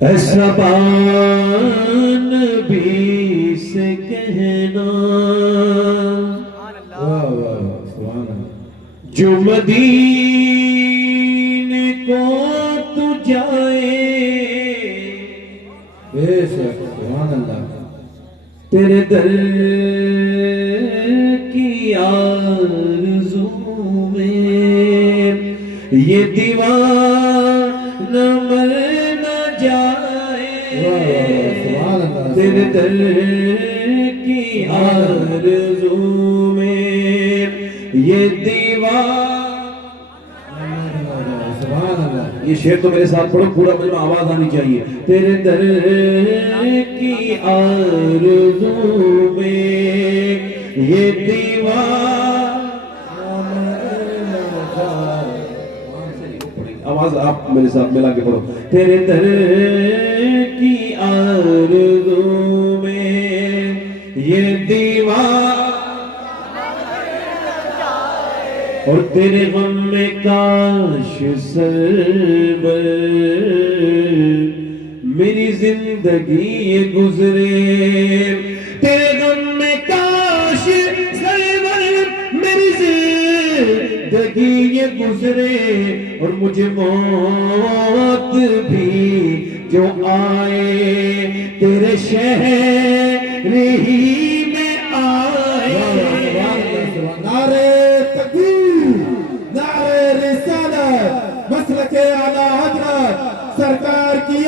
زبان بھی سے کہنا جو مدینے کو تو جائے بے شک سبحان اللہ تیرے در کی آرزو میں یہ دیوانہ مر نہ جائے تیرے در کی آرزو میں یہ یہ شعر تو میرے ساتھ پڑھو پورا مجمع آواز آنی چاہیے تیرے در کی آرزو میں یہ آواز آپ میرے ساتھ ملا کے پڑھو تیرے در کی آرزو میں یہ اور تیرے غم میں کاش سرور میری زندگی یہ گزرے تیرے غم میں کاش سرور میری زندگی یہ گزرے اور مجھے موت بھی جو آئے تیرے شہر ہی میں آئے نعرے مسلک اعلی حضرت سرکار کی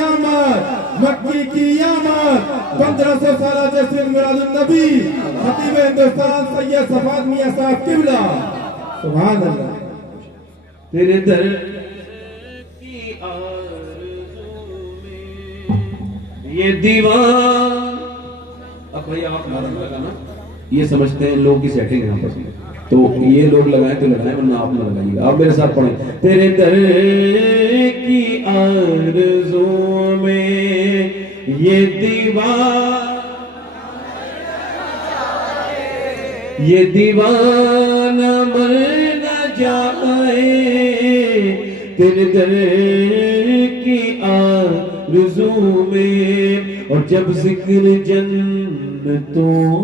آمد مکی کی آمد 1500 سالہ جشن میلاد النبی خطیب ہندوستان سید صفات میاں صاحب قبلہ سبحان اللہ تیرے در کی آرزو میں یہ دیوان اب بھئی آپ نعرہ لگانا یہ سمجھتے ہیں لوگ کی سیٹنگ یہاں پر تو یہ لوگ لگائیں تو لگائیں ورنہ آپ نہ لگائیے آپ میرے ساتھ پڑھیں تیرے در کی آرزو میں یہ دیوانہ مر نہ جائے تیرے در کی آرزو میں اور جب ذکر جنتوں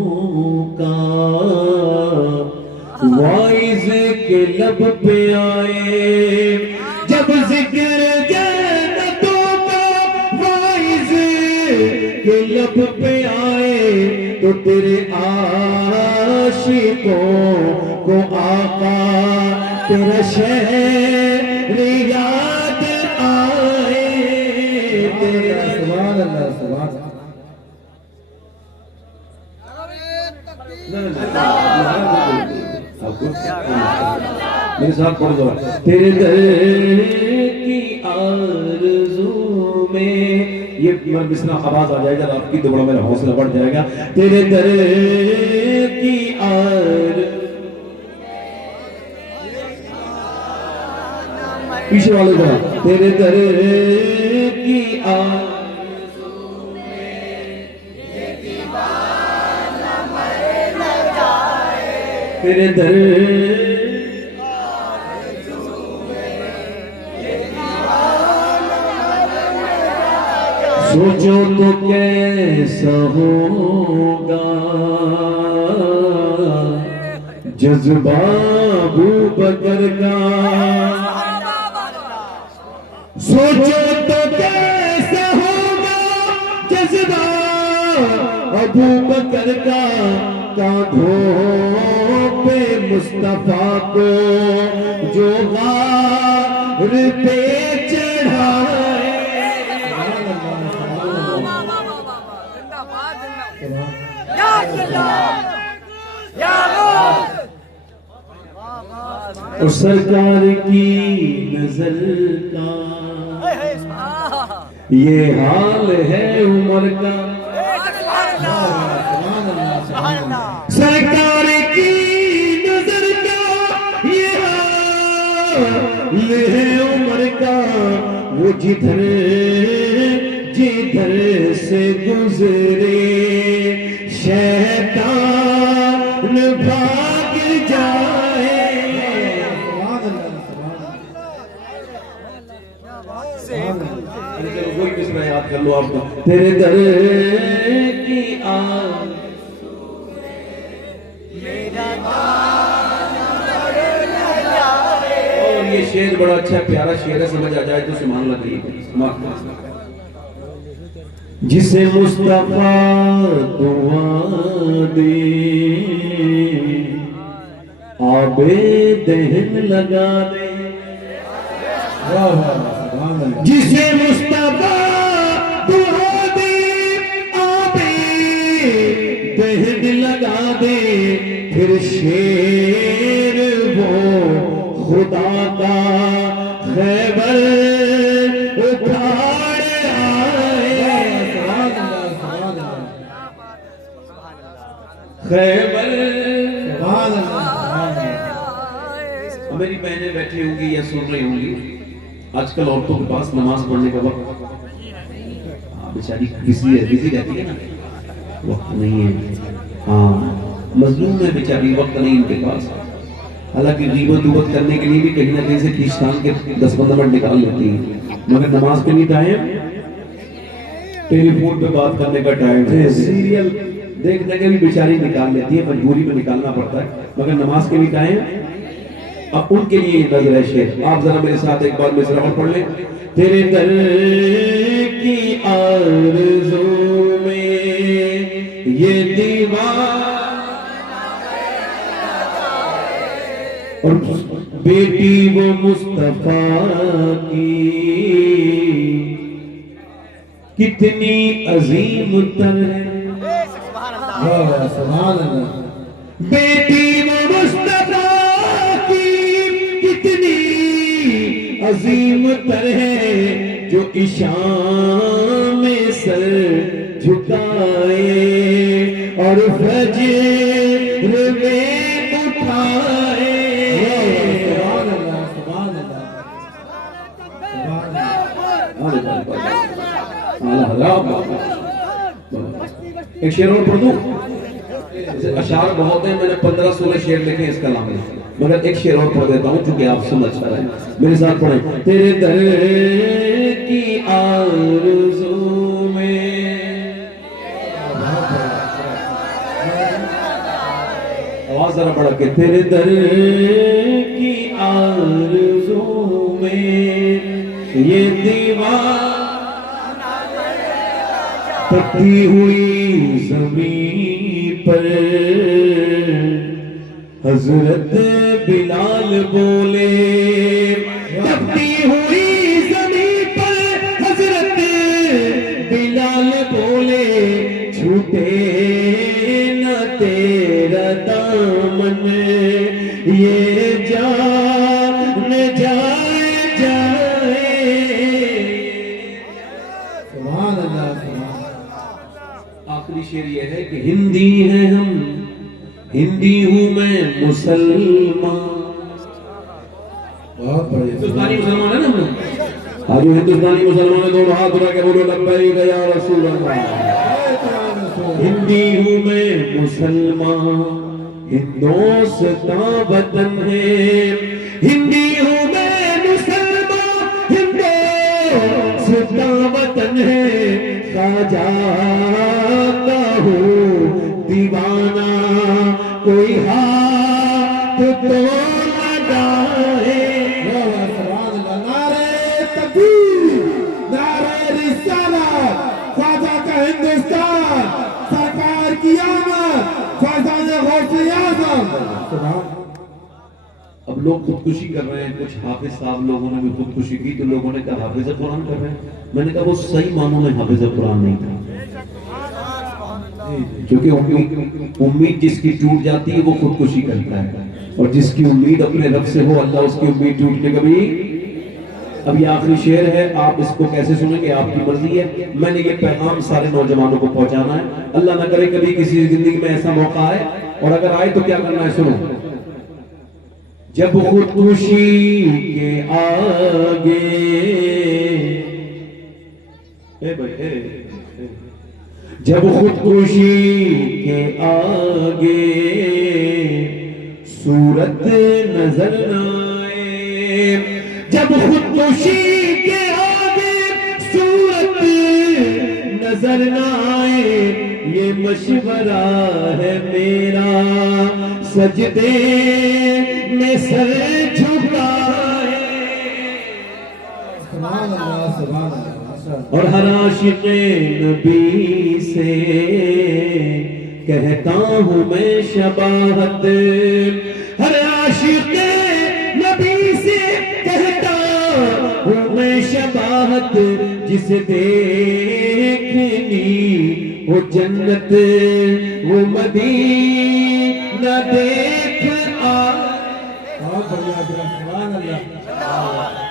کا وائز کے لب پہ آئے جب ذکر جنتوں کا وائز کے لب پہ آئے تو تیرے عاشقوں کو آقا تیرا شہر یاد آئے تیرا سبحان اللہ سبحان میرے ساتھ پڑھ دو تیرے در کی آرزو میں یہ مصرع آواز آ جائے گا آپ کی تو بڑا میرا حوصلہ بڑھ جائے گا تیرے در کی پیچھے والے کو تیرے در کی آرزو میں یہ دیوانہ مر نہ جائے تیرے در سوچو تو کیسا ہوگا جذبہ ابو بکر کا سوچو تو کیسا ہوگا جذبہ ابو بکر کا کانٹھوں پہ مصطفیٰ کو جو غار پہ چڑھائے اور سرکار کی نظر کا یہ حال ہے عمر کا سرکار کی نظر کا یہ حال ہے عمر کا وہ جدھر سے گزرے شیطان بھاگ جائے کوئی مصرع یاد کر لو آپ کو. تیرے در کی آگ اور یہ شعر بڑا اچھا پیارا شعر ہے, سمجھ آ جائے تو سبحان اللہ کہیے. جسے مصطفیٰ دعا دے آب دہن لگا دے, جسے مصطفیٰ دعا دے آب دہن لگا دے, پھر شیر وہ خدا کا خیبر اٹھاڑ آئے, خیبر. میری بہنیں بیٹھی ہوں گی یا سن رہی ہوں گی, آج کل عورتوں کے پاس نماز پڑھنے کا وقت بیچاری بزی رہتی ہے نا, وقت نہیں ہے. ہاں مظلوم ہے بیچاری, وقت نہیں ان کے پاس. حالانکہ غیبت وبت کرنے کے لیے بھی کہیں نہ کہیں سے کھینچتان کے 10-15 منٹ نکال لیتی ہے, مگر نماز کے لیے ٹائم, ٹیلی فون پہ بات کرنے کا ٹائم, سیریل دیکھنے کے بھی بیچاری نکال لیتی ہے, مجبوری میں نکالنا پڑتا ہے, مگر نماز کے بھی ٹائم. اب ان کے لیے نظر ہے شعر, آپ ذرا میرے ساتھ ایک بار مصرع اور پڑھ لیں. تیرے در کی آرزو میں یہ دیوانہ اور بیٹی وہ مصطفیٰ کی کتنی عظیم تر ہے, بیٹی وہ مصطفیٰ کی کتنی عظیم تر ہے, جو عشاء میں سر جھکائے اور فجر میں اٹھائے. ایک شعر اور پڑھ دوں, اشعار بہت ہیں, میں نے 15-16 شعر لکھے ہیں اس کلام میں, مگر ایک شعر اور پڑھ دیتا ہوں چونکہ آپ سمجھ رہے ہیں. میرے ساتھ پڑھیں. تیرے در کی آرزو میں, آواز ذرا بڑھا کے, تیرے در کی آرزو میں یہ دیوار تپتی ہوئی زمین پر حضرت بلال بولے, تپتی ہوئی زمین پر حضرت بلال بولے, چھوٹے نہ تیرا دامن یہ جان جائے جائے. سبحان اللہ. آخری شعر یہ ہے کہ ہندی ہیں ہم, ہندی ہوں میں مسلمان. ہندوستانی مسلمان ہے نا ہم لوگ, آج ہندوستانی مسلمان ہے, دونوں ہاتھ اٹھا کے بولو لبیک یا رسول اللہ. ہندی ہوں میں مسلمان, ہندوستان وطن ہے, ہندی ہوں میں مسلمان, ہندوستان وطن ہے, خواجہ کا ہوں دیوانہ, کوئی ہاتھ تو لگائے. نعرہ تکبیر, نعرہ رسالت, خواجہ کا ہندوستان, سرکار کی آمد, فیضان غوث اعظم. اب لوگ خودکشی کر رہے ہیں, کچھ حافظ صاحب لوگوں نے بھی خودکشی کی, تو لوگوں نے کہا حافظ قرآن کر رہے ہیں. میں نے کہا وہ صحیح معنوں میں حافظ قرآن نہیں تھا, کیونکہ امید جس کی ٹوٹ جاتی ہے وہ خودکشی کرتا ہے, اور جس کی امید اپنے رب سے ہو اللہ اس کی امید ٹوٹنے کبھی. اب یہ آخری شعر ہے, آپ اس کو کیسے سنیں گے آپ کی مرضی ہے. میں نے یہ پیغام سارے نوجوانوں کو پہنچانا ہے. اللہ نہ کرے کبھی کسی زندگی میں ایسا موقع آئے, اور اگر آئے تو کیا کرنا ہے سنو. جب خودکشی کے آگے جب خودکشی کے آگے صورت نظر نہ آئے, جب خودکشی کے مشورہ ہے میرا سجدے میں سر جھکائے سبحان اللہ سبحان اللہ اور ہر عاشق نبی سے کہتا ہوں میں شباہت ہر عاشق نبی سے کہتا ہوں میں شباہت جسے دیکھنی وہ جنت وہ مدینہ دیکھ بہت بڑھیا سبحان اللہ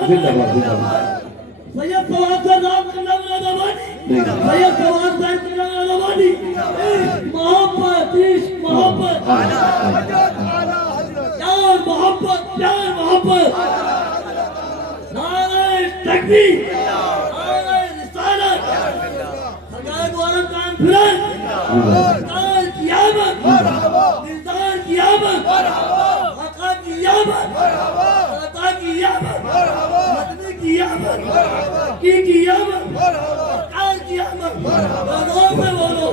زندہ باد زندہ باد سید فواد کا نام کرنا سید فواد صاحب کرنا محبت عشق محبت پیار محبت پیار محبت نعرہ تکبیر نعرہ رسالت سرکار دوارم کانفرنس سرکار قیامت دلدار قیامت آقا قیامت آقا قیامت مدنی قیامت کی قیامت آقا قیامت روز میں بولو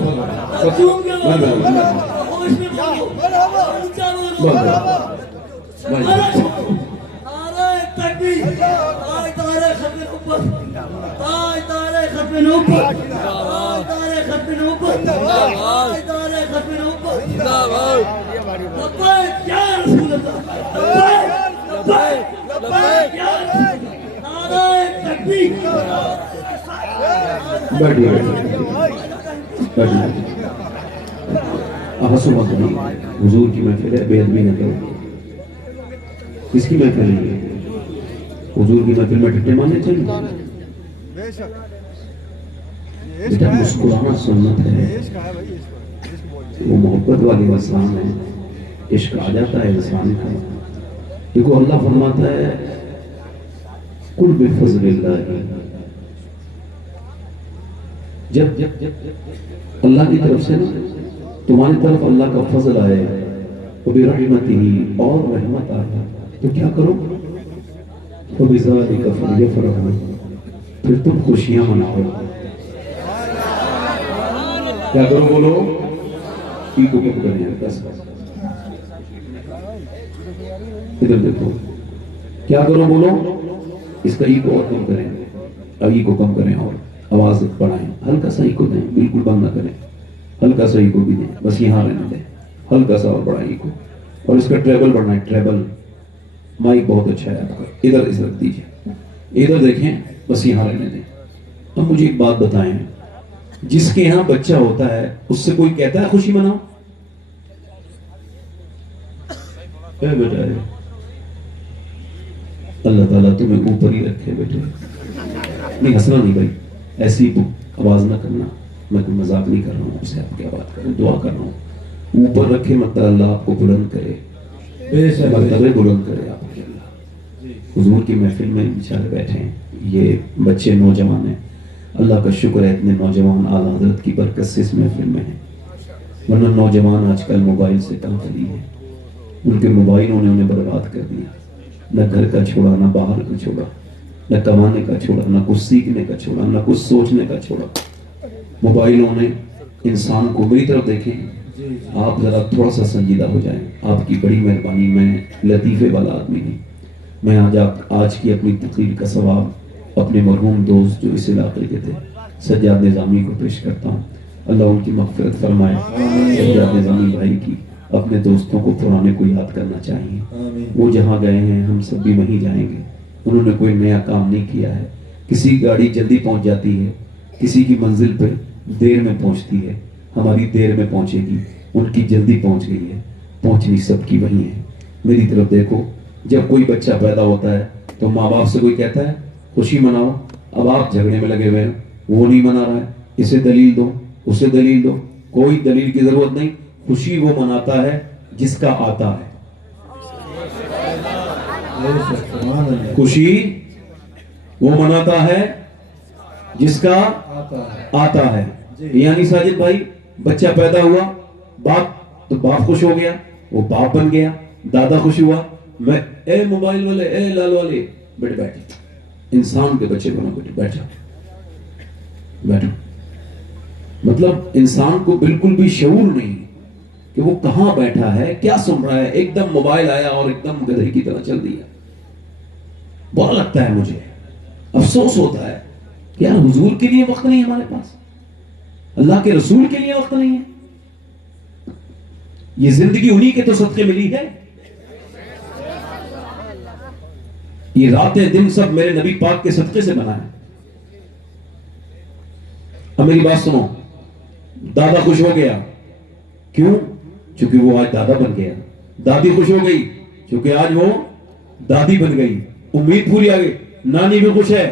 جھوم کے بولو ہوش میں بولو اونچا بولو نعرہ تکبیر تاجدار ختم نبوت تاجدار ختم نبوت تاجدار ختم نبوت تاجدار ختم نبوت لبیک یا رسول اللہ لبیک لبیک یا رسول اللہ نعرہ تکبیر بیٹھیے بیٹھیے آپ حسو مت نہیں حضور کی محفل ہے بے ادبی نہ کرو کس کی محفل ہے حضور کی محفل میں ٹھٹے مارنے چاہیے بیٹا مسکرانا سنت ہے وہ محبت والی وسان ہے عشق آ جاتا ہے وسان کا دیکھو اللہ فرماتا ہے قل بفضل اللہ جب اللہ کی طرف سے نا تمہاری طرف اللہ کا فضل آئے وبرحمتہ اور رحمت آئے تو کیا کرو وبذالک فلیفرحوا پھر تم خوشیاں مناؤ کیا کرو بولو عید کو کم کریں بس ادھر دیکھو کیا کرو بولو اس کا عید کو اور کم کریں اب عید کو کم کریں اور آواز بڑھائیں ہلکا سا کو دیں بالکل بند نہ کریں ہلکا سا کو بھی دیں بس یہاں رہنے دیں ہلکا سا اور بڑھائیں کو اور اس کا ٹریبل بڑھائیں ٹریبل مائک بہت اچھا ہے آپ کا ادھر اس رکھ دیجئے ادھر دیکھیں بس یہاں رہنے دیں اب مجھے ایک بات بتائیں جس کے یہاں بچہ ہوتا ہے اس سے کوئی کہتا ہے خوشی مناؤ اے بیٹا اللہ تعالیٰ تمہیں اوپر ہی رکھے بیٹے نہیں ہنسنا نہیں بھائی ایسی آواز نہ کرنا میں کوئی مذاق نہیں کر رہا ہوں آپ سے آپ کیا بات کریں دعا کر رہا ہوں اوپر رکھے مطلب اللہ آپ کو بلند کرے مرتبے بلند کرے آپ کے اللہ حضور کی محفل میں بیچارے بیٹھے ہیں یہ بچے نوجوان ہیں اللہ کا شکر ہے اتنے نوجوان اعلیٰ حضرت کی برکت سے اس محفل میں ہیں ورنہ نوجوان آج کل موبائل سے کم فری ہیں ان کے موبائلوں نے انہیں برباد کر دیا نہ گھر کا چھوڑا نہ باہر کا چھوڑا نہ کمانے کا چھوڑا نہ کچھ سیکھنے کا چھوڑا نہ کچھ سوچنے کا چھوڑا موبائلوں نے انسان کو میری طرف دیکھیں آپ ذرا تھوڑا سا سنجیدہ ہو جائیں آپ کی بڑی مہربانی میں لطیفے والا آدمی نہیں میں آج کی اپنی تقریر کا ثواب اپنے مرحوم دوست جو اس علاقے کے تھے سجاد نظامی کو پیش کرتا ہوں اللہ ان کی مغفرت فرمائے سجاد نظامی بھائی کی اپنے دوستوں کو پرانے کو یاد کرنا چاہیے وہ جہاں گئے ہیں ہم سب بھی وہیں جائیں گے انہوں نے کوئی نیا کام نہیں کیا ہے کسی گاڑی جلدی پہنچ جاتی ہے کسی کی منزل پہ دیر میں پہنچتی ہے ہماری دیر میں پہنچے گی ان کی جلدی پہنچ گئی ہے پہنچنی سب کی وہیں ہے میری طرف دیکھو جب کوئی بچہ پیدا ہوتا ہے تو ماں باپ سے کوئی کہتا ہے خوشی مناؤ اب آپ جھگڑے میں لگے ہوئے ہیں وہ نہیں منا رہا ہے اسے دلیل دو اسے دلیل دو کوئی دلیل کی ضرورت نہیں خوشی وہ مناتا ہے جس کا آتا ہے خوشی وہ مناتا ہے جس کا آتا ہے یعنی ساجد بھائی بچہ پیدا ہوا، باپ تو باپ خوش ہو گیا، وہ باپ بن گیا، دادا خوش ہوا، میں اے موبائل والے، اے لال والے، بیٹے بیٹھ، انسان کے بچے بنو بیٹے، بیٹھو بیٹھو۔ مطلب انسان کو بالکل بھی شعور نہیں کہ وہ کہاں بیٹھا ہے، کیا سن رہا ہے، ایک دم موبائل آیا اور ایک دم گدھے کی طرح چل دیا۔ برا لگتا ہے مجھے، افسوس ہوتا ہے کہ یار حضور کے لیے وقت نہیں ہمارے پاس، اللہ کے رسول کے لیے وقت نہیں ہے۔ یہ زندگی انہی کے تو صدقے ملی ہے، یہ راتیں دن سب میرے نبی پاک کے صدقے سے بنا ہے۔ اب میری بات سنو، دادا خوش ہو گیا، کیوں؟ چونکہ وہ آج دادا بن گیا۔ دادی خوش ہو گئی چونکہ آج وہ دادی بن گئی۔ امید پوری آ گئی، نانی بھی خوش ہے،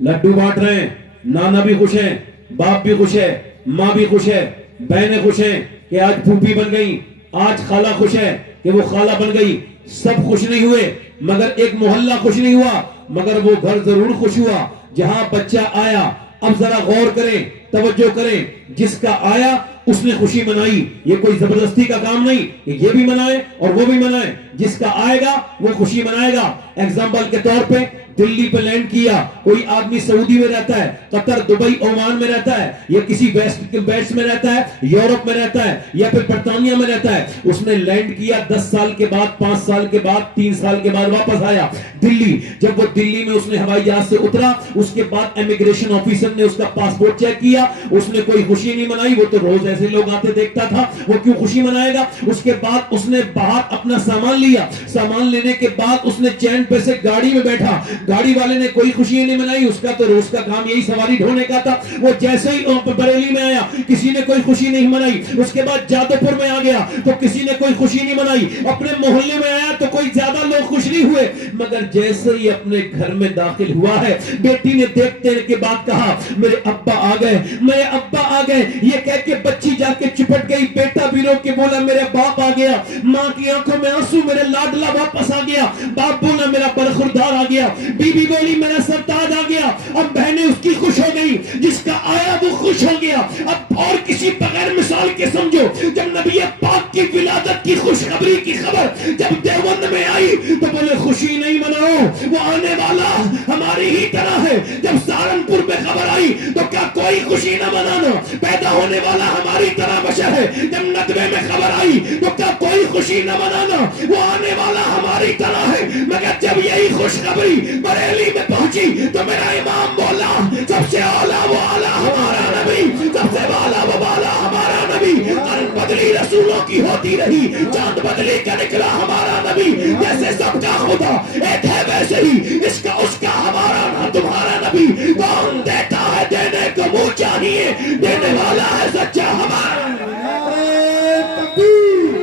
لڈو بانٹ رہے ہیں، نانا بھی خوش ہیں، باپ بھی خوش ہے، ماں بھی خوش ہے، بہنیں خوش ہیں کہ آج پھوپھی بن گئی، آج خالہ خوش ہے کہ وہ خالہ بن گئی۔ سب خوش نہیں ہوئے، مگر ایک محلہ خوش نہیں ہوا، مگر وہ گھر ضرور خوش ہوا جہاں بچہ آیا۔ اب ذرا غور کریں، توجہ کریں، جس کا آیا اس نے خوشی منائی۔ یہ کوئی زبردستی کا کام نہیں کہ یہ بھی منائے اور وہ بھی منائے، جس کا آئے گا وہ خوشی منائے گا۔ ایگزامپل کے طور پہ دلی پہ لینڈ کیا، کوئی آدمی سعودی میں رہتا ہے، قطر، دبئی، عمان میں رہتا ہے، یا کسی ویسٹ میں رہتا ہے، یورپ میں رہتا ہے، یا پھر برطانیہ میں رہتا ہے۔ اس نے لینڈ کیا 10 سال کے بعد، 5 سال کے بعد، 3 سال کے بعد واپس آیا دلی۔ جب وہ دلی میں اس نے ہوائی جہاز سے اترا، اس کے بعد امیگریشن آفیسر نے اس کا پاسپورٹ چیک کیا، اس نے کوئی خوشی نہیں منائی۔ وہ تو روز ایسے لوگ آتے دیکھتا تھا، وہ کیوں خوشی منائے گا؟ اس کے بعد اس نے باہر اپنا سامان لیا، سامان لینے کے بعد اس نے چین پہ سے گاڑی میں بیٹھا، گاڑی والے نے کوئی خوشی نہیں منائی، اس کا تو روز کا کام یہی سواری ڈھونے کا تھا۔ وہ جیسے ہی بریلی میں آیا، کسی نے کوئی خوشی نہیں منائی۔ اس کے بعد جادو پور میں آ گیا تو کسی نے کوئی خوشی نہیں منائی۔ اپنے محلے میں آیا تو کوئی زیادہ لوگ خوش نہیں ہوئے، مگر جیسے ہی اپنے گھر میں داخل ہوا ہے، بیٹی نے دیکھتے کے بعد کہا میرے ابا آ گئے، میرے ابا آ گئے۔ یہ کہہ کے بچی جا کے چپٹ گئی، بیٹا بھی رو کے بولا میرے باپ آ گیا۔ ماں کی آنکھوں میں آنسو، میرے لاڈلا واپس آ گیا۔ باپ بولا میرا برخوردار آ گیا، بی بی بولی میرا سرتاج آ گیا۔ اب بہنیں اس کی خوش ہو گئی، جس کا آیا وہ خوش ہو گیا۔ اب اور کسی بغیر مثال کے سمجھو، جب نبی پاک کی ولادت کی خوشخبری کی خبر جب دیوبند میں آئی تو بولے خوشی نہیں مناؤ، وہ آنے والا ہماری ہی طرح ہے۔ جب سہارنپور میں خبر آئی تو کیا کوئی خوشی نہ منانا، پیدا ہونے والا ہماری طرح بشر ہے۔ جب ندوے میں خبر آئی تو کیا کوئی خوشی نہ منانا، وہ آنے والا ہماری طرح ہے۔ مگر جب یہی خوشخبری بریلی میں پہنچی تو میرا امام بولا سب سے اعلیٰ وہ اعلیٰ ہمارا نبی، سب سے بالا وہ بالا ہمارا نبی۔ قرن بدلی رسولوں کی ہوتی رہی، چاند بدلی کا نکلا ہمارا نبی۔ جیسے سب کا خدا ایک ہے ویسے ہی اس کا اس کا ہمارا نہ تمہارا نبی۔ کون دیتا ہے دینے کو منہ چاہیے، دینے والا ہے سچا ہمارا۔ نعرہ تکبیر،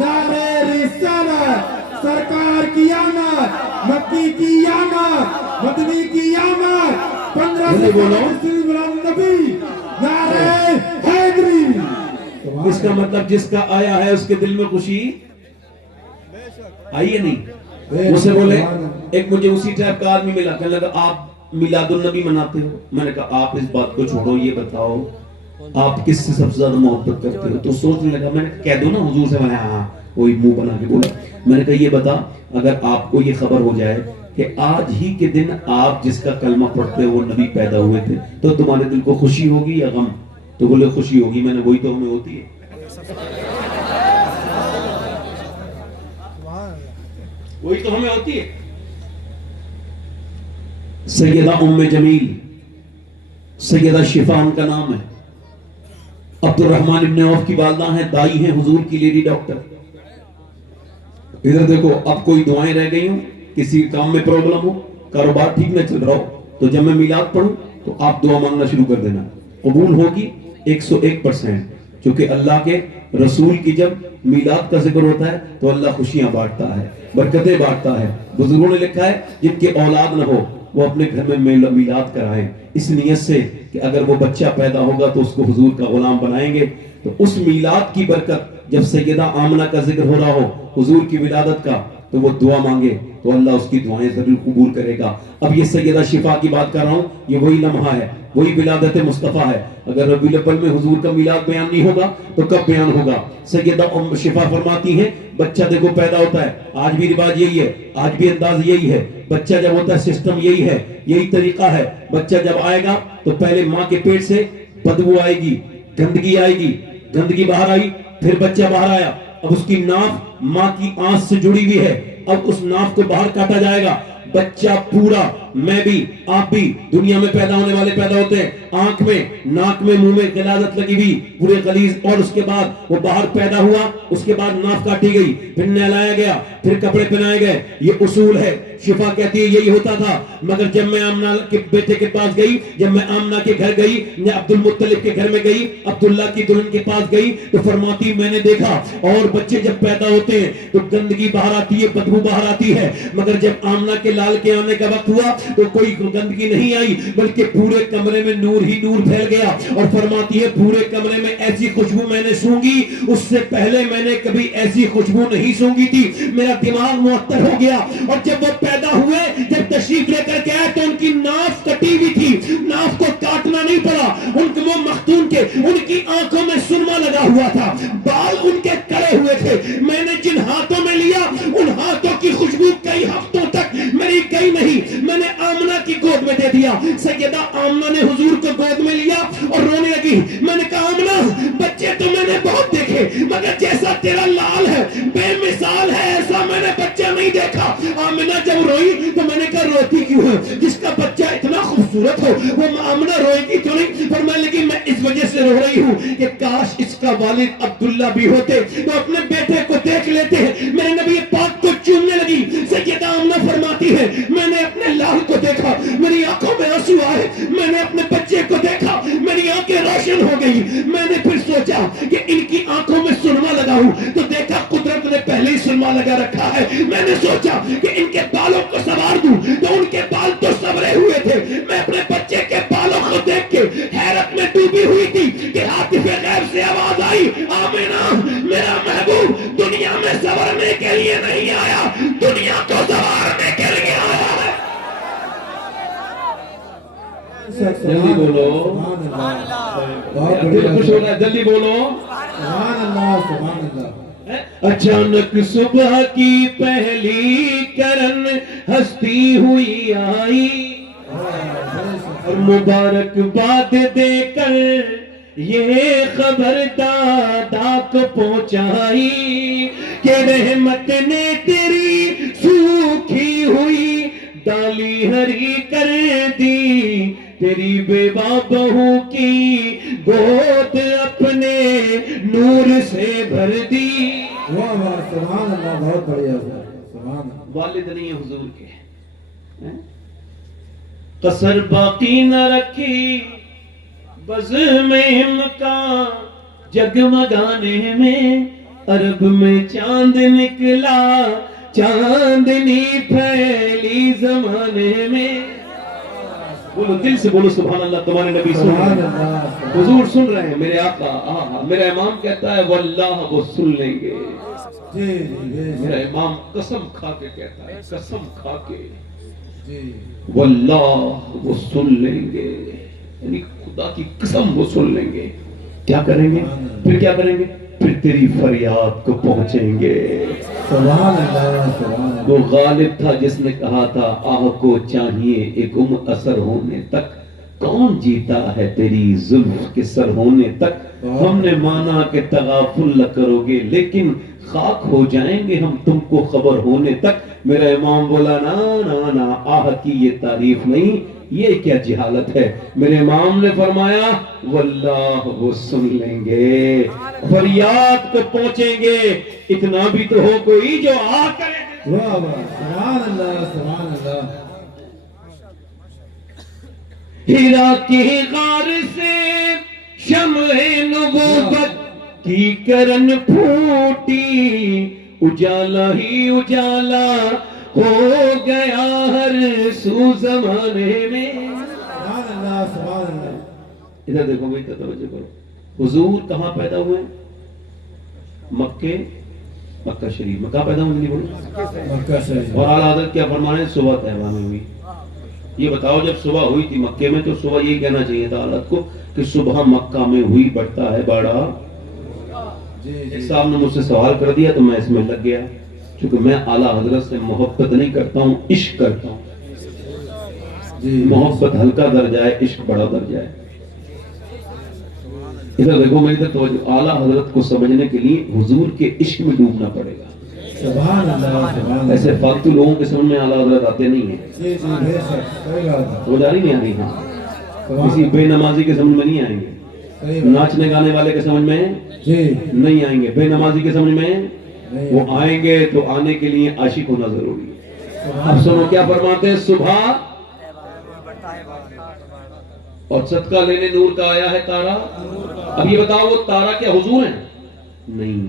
نعرہ رسالت، سرکار کی آمد، مکی کی آمد، مدنی کی آمد، 1500 نبی، نعرہ حیدری۔ اس کا مطلب جس کا آیا ہے اس کے دل میں خوشی آئی ہے نہیں؟ اسے بولے، ایک مجھے اسی ٹائپ کا آدمی ملا، کہنے لگا آپ میلاد النبی مناتے ہو؟ میں نے کہا آپ اس بات کو چھوڑو، یہ بتاؤ آپ کس سے سب سے زیادہ محبت کرتے ہو؟ تو سوچنے لگا، میں نے کہہ دو نا حضور سے، میں نے ہاں، وہی منہ بنا کے بولا، میں نے کہا یہ بتا، اگر آپ کو یہ خبر ہو جائے کہ آج ہی کے دن آپ جس کا کلمہ پڑھتے وہ نبی پیدا ہوئے تھے تو تمہارے دل کو خوشی ہوگی یا غم؟ تو بولے خوشی ہوگی۔ میں نے وہی تو ہمیں ہوتی ہے، وہی تو ہمیں ہوتی ہے۔ سیدہ ام جمیل، سیدہ شفا ان کا نام ہے، عبد الرحمن ابن عوف کی والدہ ہیں، دائی ہیں حضور کی لیڈی ڈاکٹر۔ ادھر دیکھو، اب کوئی دعائیں رہ گئی ہوں، کسی کام میں پرابلم ہو، کاروبار ٹھیک نہ چل رہا ہو، تو جب میں میلاد پڑھوں تو آپ دعا مانگنا شروع کر دینا، قبول ہوگی 101%۔ کیونکہ اللہ کے رسول کی جب میلاد کا ذکر ہوتا ہے تو اللہ خوشیاں بانٹتا ہے، برکتیں بانٹتا ہے۔ بزرگوں نے لکھا ہے جن کے اولاد نہ ہو وہ اپنے گھر میں میلاد کرائیں، اس نیت سے کہ اگر وہ بچہ پیدا ہوگا تو اس کو حضور کا غلام بنائیں گے۔ تو اس میلاد کی برکت، جب سیدہ آمنہ کا ذکر ہو رہا ہو، حضور کی ولادت کا، تو وہ دعا مانگے تو اللہ اس کی دعائیں ضرور قبول کرے گا. اب یہ سیدہ شفا کی بات کر رہا ہوں, یہ وہی لمحہ ہے, وہی ولادت مصطفیٰ ہے. اگر ربیع الاول میں حضور کا میلاد بیان نہیں ہوگا تو کب بیان ہوگا؟ سیدہ ام شفا فرماتی ہیں بچہ دیکھو پیدا ہوتا ہے, آج بھی رواج یہی ہے, آج بھی انداز یہی ہے, بچہ جب ہوتا ہے سسٹم یہی ہے, یہی طریقہ ہے. بچہ جب آئے گا تو پہلے ماں کے پیٹ سے بدبو آئے گی, گندگی آئے گی, گندگی باہر آئی, پھر بچہ باہر آیا. اب اس کی ناف ماں کی آنکھ سے جڑی ہوئی ہے, اب اس ناف کو باہر کاٹا جائے گا. بچہ پورا, میں بھی آپ بھی دنیا میں پیدا ہونے والے پیدا ہوتے ہیں, آنکھ میں, ناک میں, منہ میں غلاظت لگی ہوئی, پورے غلیظ, اور اس کے بعد وہ باہر پیدا ہوا, اس کے بعد ناف کاٹی گئی, پھر نہلایا گیا, پھر کپڑے پہنائے گئے. یہ اصول ہے. شفا کہتی ہے یہی ہوتا تھا. مگر جب میں آمنہ کے بیٹے کے پاس گئی, جب میں آمنہ کے گھر گئی, میں عبد المطلب کے گھر میں گئی, عبداللہ کی دلہن کے پاس گئی, تو فرماتی میں نے دیکھا اور بچے جب پیدا ہوتے ہیں تو گندگی باہر آتی ہے, بدبو باہر آتی ہے, مگر جب آمنہ کے لال کے آنے کا وقت ہوا تو کوئی گندگی نہیں آئی, بلکہ پورے کمرے میں نور ہی نور پھیل گیا. اور فرماتی ہے پورے کمرے میں ایسی خوشبو میں نے سونگی, اس سے پہلے میں نے کبھی ایسی خوشبو نہیں سونگی تھی. میرا دماغ معطر ہو گیا. اور جب وہ پیدا ہوئے, جب تشریف لے کر کے آئے تو ان کی ناف کٹی ہوئی تھی, ناف کو کاٹنا نہیں پڑا. ان کو وہ مختون کے, ان کی آنکھوں میں سرما لگا ہوا تھا, بال ان کے کڑے ہوئے تھے. میں نے جن ہاتھوں میں لیا ان ہاتھوں کی خوشبو کئی ہفتوں تک میری گئی نہیں. میں نے آمنہ کی گود میں دے دیا. سیدہ آمنہ نے حضور کو گود میں لیا اور رونے لگی. میں نے کہا آمنہ بچے تو میں نے بہت دیکھے, مگر جیسا تیرا لال ہے, بے مثال ہے, ایسا میں نے بچہ نہیں دیکھا. آمنہ جب روئی تو میں نے کہا روتی کیوں ہے؟ جس کا بچہ اتنا خوبصورت ہو وہ آمنہ روئے گی کیوں نہیں؟ فرمانے لگی میں اس وجہ سے رو رہی ہوں کہ کاش اس کا والد عبداللہ بھی ہوتے تو اپنے بیٹے کو دیکھ لیتے ہیں. میرے نبی پاک کو چومنے لگی. سیدہ آمنہ فرماتی ہے میں نے اپنے لال کو دیکھا, میری آنکھوں میں آنسو آئے, میں نے اپنے بچے کو دیکھا, میری آنکھیں روشن ہو گئی. میں نے پھر سوچا کہ ان کی آنکھوں میں سرما لگا ہوں, تو دیکھا قدرت نے پہلے ہی سرما لگا رکھا ہے. میں نے سوچا کہ ان کے بالوں کو سوار دوں, تو ان کے بال تو سورے ہوئے تھے. میں اپنے بچے کے بالوں کو دیکھ کے حیرت میں ڈوبی ہوئی تھی کہ حاطف غیب سے آواز آئی آمنہ میرا محبوب دنیا میں سنورنے کے لیے نہیں آیا, دنیا کو سنوارنے کے لیے آیا ہے. جلدی بولو, دل خوش ہو رہا ہے, جلدی بولو سبحان اللہ, سبحان اللہ. اچانک صبح کی پہلی کرن ہستی ہوئی آئی, اور مبارک باد دے کر یہ خبر دادا کو پہنچائی کہ رحمت نے تیری سوکھی ہوئی ڈالی ہری کر دی, تیری بیوہ بہو کی گود اپنے نور سے بھر دی. واہ واہ, سبحان اللہ, بہت بڑھیا, سبحان اللہ. والد نہیں ہے حضور کے, قصر باقی نہ رکھی بزم کا جگمگانے میں, عرب میں چاند نکلا چاندنی پھیلی زمانے میں. بولو دل سے بولو سبحان اللہ. تمہارے نبی سن رہے ہیں, حضور سن رہے ہیں, میرے آقا, میرا امام کہتا ہے واللہ وہ سن لیں گے. میرا امام قسم کھا کے کہتا ہے, قسم کھا کے, واللہ وہ سن لیں گے, یعنی خدا کی قسم وہ سن لیں گے. کیا کریں گے؟ پھر کیا کریں گے؟ پھر تیری فریاد کو پہنچیں گے. سبحان اللہ, سبحان اللہ. وہ غالب تھا جس نے کہا تھا آہ کو چاہیے ایک اثر ہونے تک, کون جیتا ہے تیری زلف کے سر ہونے تک. ہم نے مانا کہ تغافل نہ کرو گے لیکن خاک ہو جائیں گے ہم تم کو خبر ہونے تک. میرا امام بولا نا نا نا, آہ کی یہ تعریف نہیں, یہ کیا جہالت ہے. میرے امام نے فرمایا واللہ وہ سن لیں گے, فریاد کو پہنچیں گے. اتنا بھی تو ہو کوئی جو آ کرے. واہ واہ, سبحان اللہ, سبحان اللہ. ہیرا کی غار سے شمع نبوت کی کرن پھوٹی, اجالا ہی اجالا ہو گیا ہر سو زمانے میں. سبحان اللہ, سبحان اللہ. ادھر دیکھو بھائی, توجہ کرو. حضور کہاں پیدا ہوئے؟ مکے مکہ شریف میں کہاں پیدا ہوئی بولو؟ مکہ شریف. اور اعلیٰ حضرت کیا فرما رہے ہیں؟ صبح طیبہ میں ہوئی. یہ بتاؤ جب صبح ہوئی تھی مکے میں تو صبح یہی کہنا چاہیے تھا حضرت کو کہ صبح مکہ میں ہوئی بڑھتا ہے بڑا. ایک صاحب نے مجھ سے سوال کر دیا تو میں اس میں لگ گیا، چونکہ میں اعلیٰ حضرت سے محبت نہیں کرتا ہوں، عشق کرتا ہوں. محبت ہلکا درجہ ہے، عشق بڑا درجہ ہے. ادھر دیکھو میری طرف توجہ، اعلیٰ حضرت کو سمجھنے کے لیے حضور کے عشق میں ڈوبنا پڑے گا. سبحان اللہ سبحان اللہ. ایسے فالتو لوگوں کے سمجھ میں اعلیٰ حضرت آتے نہیں ہیں. جی جی بے شک صحیح بات ہے. سمجھ آ رہی نہیں آ رہی؟ ہاں. کسی بے نمازی کے سمجھ میں نہیں آئیں گے، صحیح بات. ناچنے گانے والے کے سمجھ میں جی نہیں آئیں گے، بے نمازی کے سمجھ میں نہیں. وہ آئیں گے تو آنے کے لیے عاشق ہونا ضروری ہے. اب سنو کیا فرماتے ہیں، صبح اور صدقہ لینے نور کا آیا ہے تارا. اب یہ بتاؤ وہ تارا کیا حضور ہیں؟ نہیں.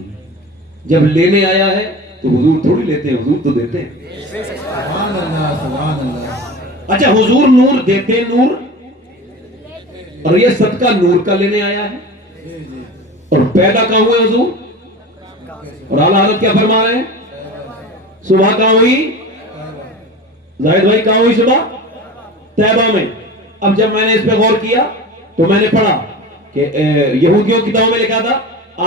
جب لینے آیا ہے تو حضور تھوڑی لیتے ہیں، حضور تو دیتے ہیں. سبحان اللہ سبحان اللہ. اچھا حضور نور دیتے ہیں، نور، اور یہ صدقہ نور کا لینے آیا ہے. جی جی اور پیدا کہاں ہوئے حضور؟ اور اعلیٰ حضرت کیا فرما رہے ہیں؟ صبح کہاں ہوئی؟ زاہد بھائی کہاں ہوئی صبح؟ طیبہ میں. اب جب میں نے اس پہ غور کیا تو میں نے پڑھا کہ یہودیوں کی کتابوں میں لکھا تھا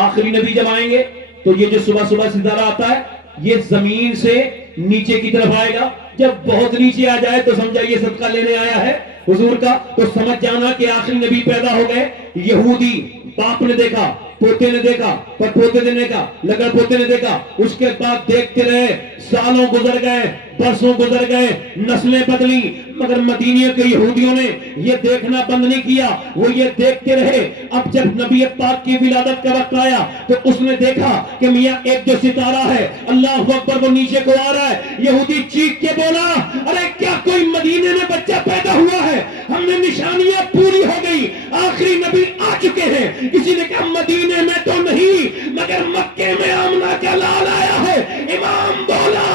آخری نبی جب آئیں گے تو یہ جو صبح صبح ستارہ آتا ہے یہ زمین سے نیچے کی طرف آئے گا. جب بہت نیچے آ جائے تو سمجھا یہ صدقہ لینے آیا ہے حضور کا، تو سمجھ جانا کہ آخری نبی پیدا ہو گئے. یہودی باپ نے دیکھا، پوتے نے دیکھا، پر پوتے نے دیکھا، لگا پوتے نے دیکھا، اس کے بعد دیکھتے رہے، سالوں گزر گئے، برسوں گزر گئے، نسلیں بدلی، مگر مدینہ کے یہودیوں نے یہ دیکھنا بند نہیں کیا، وہ یہ دیکھتے رہے. اب جب نبی پاک کی ولادت کا وقت آیا تو اس نے دیکھا کہ میاں ایک جو ستارہ ہے اللہ اکبر وہ نیچے کو آ رہا ہے. یہودی چیخ کے بولا ارے کیا کوئی مدینے میں بچہ پیدا ہوا ہے؟ ہم نے نشانیاں پوری ہو گئی، آخری نبی آ چکے ہیں. کسی نے کہا مدینے میں تو نہیں مگر مکے میں آمنہ کا لال آیا ہے. امام بولا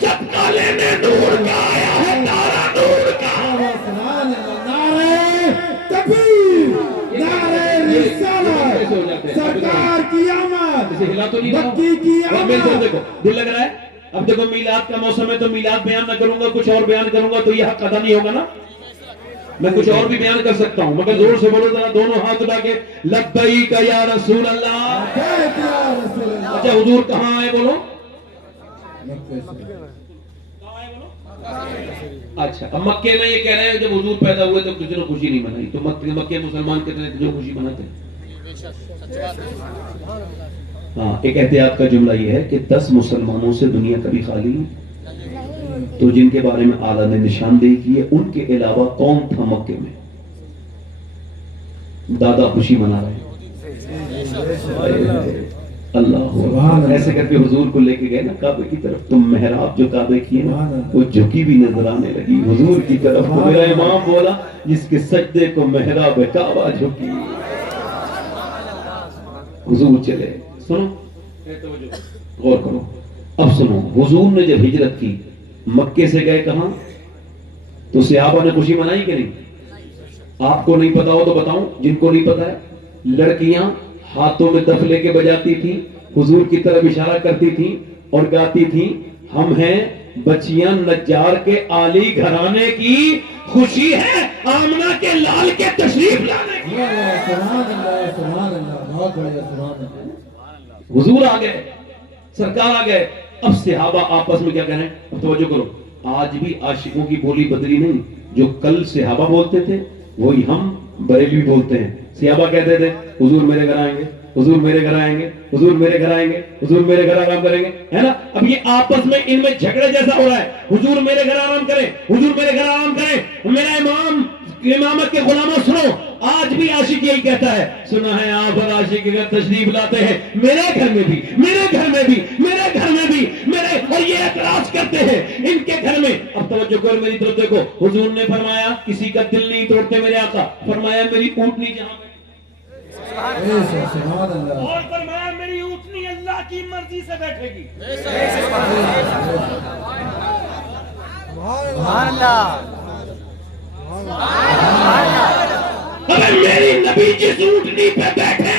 صدقہ لینے نور کا آیا ہے، تارا نور کا. سبحان اللہ. نعرہ تکبیر، نعرہ رسالت، سرکار کی آمد، اسے ہلا تو نہیں رہا مکی کی اور میرے طرف آمد. دیکھو دل لگ رہا ہے. اب دیکھو میلاد کا موسم ہے تو میلاد بیان نہ کروں گا، کچھ اور بیان کروں گا تو یہ حق ادا نہیں ہوگا نا. میں کچھ اور بھی بیان کر سکتا ہوں مگر زور سے بولو ذرا دونوں ہاتھ اٹھا کے لبیک یا رسول اللہ. لبیک یا رسول اللہ. اچھا حضور کہاں آئے بولو؟ مکے سے. اچھا اب مکے میں یہ کہہ رہے ہیں جب حضور پیدا ہوئے تو کسی نے خوشی نہیں منائی، تو مکے مسلمان کتنے جو خوشی مناتے ہیں. ہاں ایک احتیاط کا جملہ یہ ہے کہ 10 مسلمانوں سے دنیا کبھی خالی نہیں، تو جن کے بارے میں اعلیٰ نے نشاندہی کی ہے ان کے علاوہ کون تھا مکے میں؟ دادا خوشی منا رہے ہیں. اللہ ایسے کر کے حضور کو لے کے گئے نا کعبے کی طرف، تو محراب جو کعبے کی ہے نا وہ جھکی بھی نظر آنے لگی حضور کی طرف. تو میرا امام بولا جس کے سجدے کو محراب کعبہ جھکی. حضور چلے. سنو غور کرو. اب سنو حضور نے جب ہجرت کی مکے سے گئے کہاں؟ تو صحابہ نے خوشی منائی کہ نہیں؟ آپ کو نہیں پتا ہو تو بتاؤں جن کو نہیں پتا ہے. لڑکیاں ہاتھوں میں دف لے کے بجاتی تھی، حضور کی طرف اشارہ کرتی تھی اور گاتی تھی ہم ہیں بچیاں نجار کے عالی گھرانے کی، خوشی ہے آمنہ کے لال کے تشریف لانے کی. سبحان اللہ سبحان اللہ. بہت بڑھیا. سبحان اللہ. حضور آ گئے، سرکار آ گئے. اب صحابہ آپس میں کیا کہہ رہے ہیں؟ اب توجہ کرو. آج بھی عاشقوں کی بولی بدلی نہیں. جو کل صحابہ بولتے تھے وہی ہم بریلوی بولتے ہیں. صحابہ کہتے تھے حضور میرے گھر آئیں گے، حضور میرے گھر آئیں گے، حضور میرے گھر آئیں گے، حضور میرے گھر آرام کریں گے، ہے نا. اب یہ آپس میں ان میں جھگڑے جیسا ہو رہا ہے. حضور میرے گھر آرام کریں، حضور میرے گھر آرام کریں. میرا امام امامت کے غلاموں سنو، آج بھی عاشق یہی کہتا ہے سنا ہے آپ اور عاشق اگر تشریف لاتے ہیں میرے گھر میں بھی، میرے گھر میں بھی، میرے گھر میں بھی، میرے، اور یہ اعتراض کرتے ہیں ان کے گھر میں. اب توجہ کرو میری طرف دیکھو. حضور نے فرمایا کسی کا دل نہیں توڑتے میرے آقا. فرمایا میری اونٹنی جہاں سبحان اللہ. اور فرمایا میری اونٹنی اللہ کی مرضی سے بیٹھے گی. سبحان اللہ. اگر میری نبی جس اونٹنی پہ بیٹھے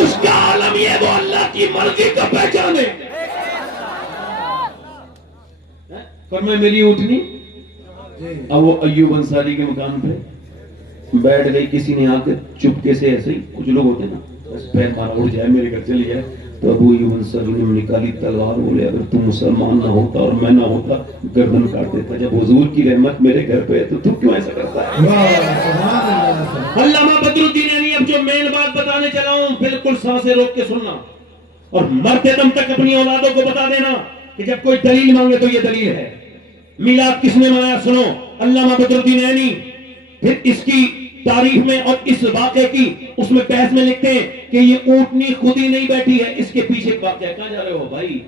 اس کا عالم یہ وہ اللہ کی مرضی کا پہچانے. فرمایا میری اونٹنی. اب وہ ایوب انصاری کے مکان پہ بیٹھ گئی. کسی نے آ کے چپکے سے ایسے ہی کچھ لوگ ہوتے ہیں نا, بس پیر مارا اڑ جائے میرے گھر چلی جائے. تو ابو ایوب انصاری نے نکالی تلوار, بولے اگر تم مسلمان نہ ہوتا اور میں نہ ہوتا گردن کاٹ دیتا. جب حضور کی رحمت میرے گھر پہ ہے تو تم کیوں ایسا کرتا ہے؟ علامہ بدر الدین عینی. اب جو مین بات بتانے چلا ہوں بالکل سانسیں روک کے سننا اور مرتے دم تک اپنی اولادوں کو بتا دینا کہ جب کوئی دلیل مانگے تو یہ دلیل ہے. میلاد کس نے منایا سنو. علامہ بدر الدین عینی پھر اس کی تاریخ میں اور اس واقعے کی اس میں بحث میں لکھتے ہیں کہ یہ اونٹنی خود ہی نہیں بیٹھی ہے, اس کے پیچھے ایک واقعہ ہے. کہاں جا رہے ہو بھائی؟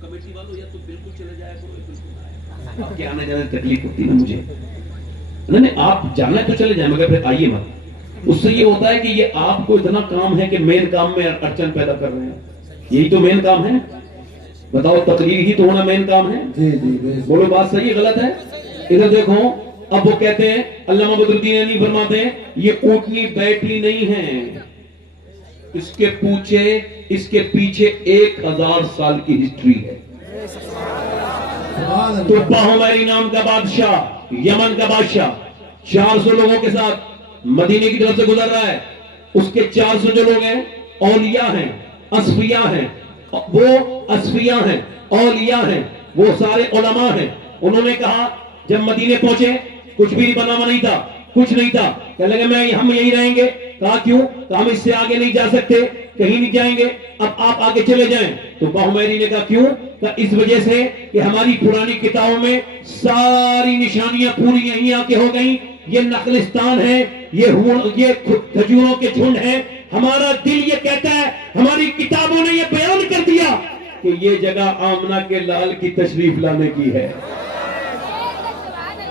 کمیٹی والوں یا تو بالکل چلے جائے کرو, آپ کے آنے جانے تکلیف ہوتی نا مجھے. نہیں آپ جانا ہے تو چلے جائیں مگر پھر آئیے مت. اس سے یہ ہوتا ہے کہ یہ آپ کو اتنا کام ہے کہ مین کام میں اڑچن پیدا کر رہے ہیں. یہی تو مین کام ہے. بتاؤ تقریر ہی تو ہونا مین کام ہے. بولو بات صحیح غلط ہے؟ ادھر دیکھو. اب وہ کہتے ہیں علامہ بدر الدین عینی فرماتے ہیں یہ اونٹنی بیٹھی نہیں ہے, اس کے پیچھے 1000 سال کی ہسٹری ہے. تو باہمری نام کا بادشاہ, یمن کا بادشاہ 400 لوگوں کے ساتھ مدینے کی طرف سے گزر رہا ہے. اس کے 400 جو لوگ ہیں اولیاء ہیں, اصفیاء ہیں. وہ اصفیاء ہیں, اولیاء ہیں, وہ سارے علماء ہیں. انہوں نے کہا جب مدینے پہنچے کچھ بھی بنا ہوا نہیں تھا, کچھ نہیں تھا. کہنے لگے ہم یہیں رہیں گے. کہا کیوں؟ کہ ہم اس سے آگے نہیں جا سکتے, کہیں نہیں جائیں گے, اب آپ آگے چلے جائیں. تو باہمری نے کہا کیوں؟ کہ اس وجہ سے کہ ہماری پرانی کتابوں میں ساری نشانیاں پوری یہیں آ کے ہو گئیں. یہ نخلستان ہے, یہ کھجوروں کے جھنڈ ہیں. ہمارا دل یہ کہتا ہے, ہماری کتابوں نے یہ بیان کر دیا کہ یہ جگہ آمنہ کے لال کی تشریف لانے کی ہے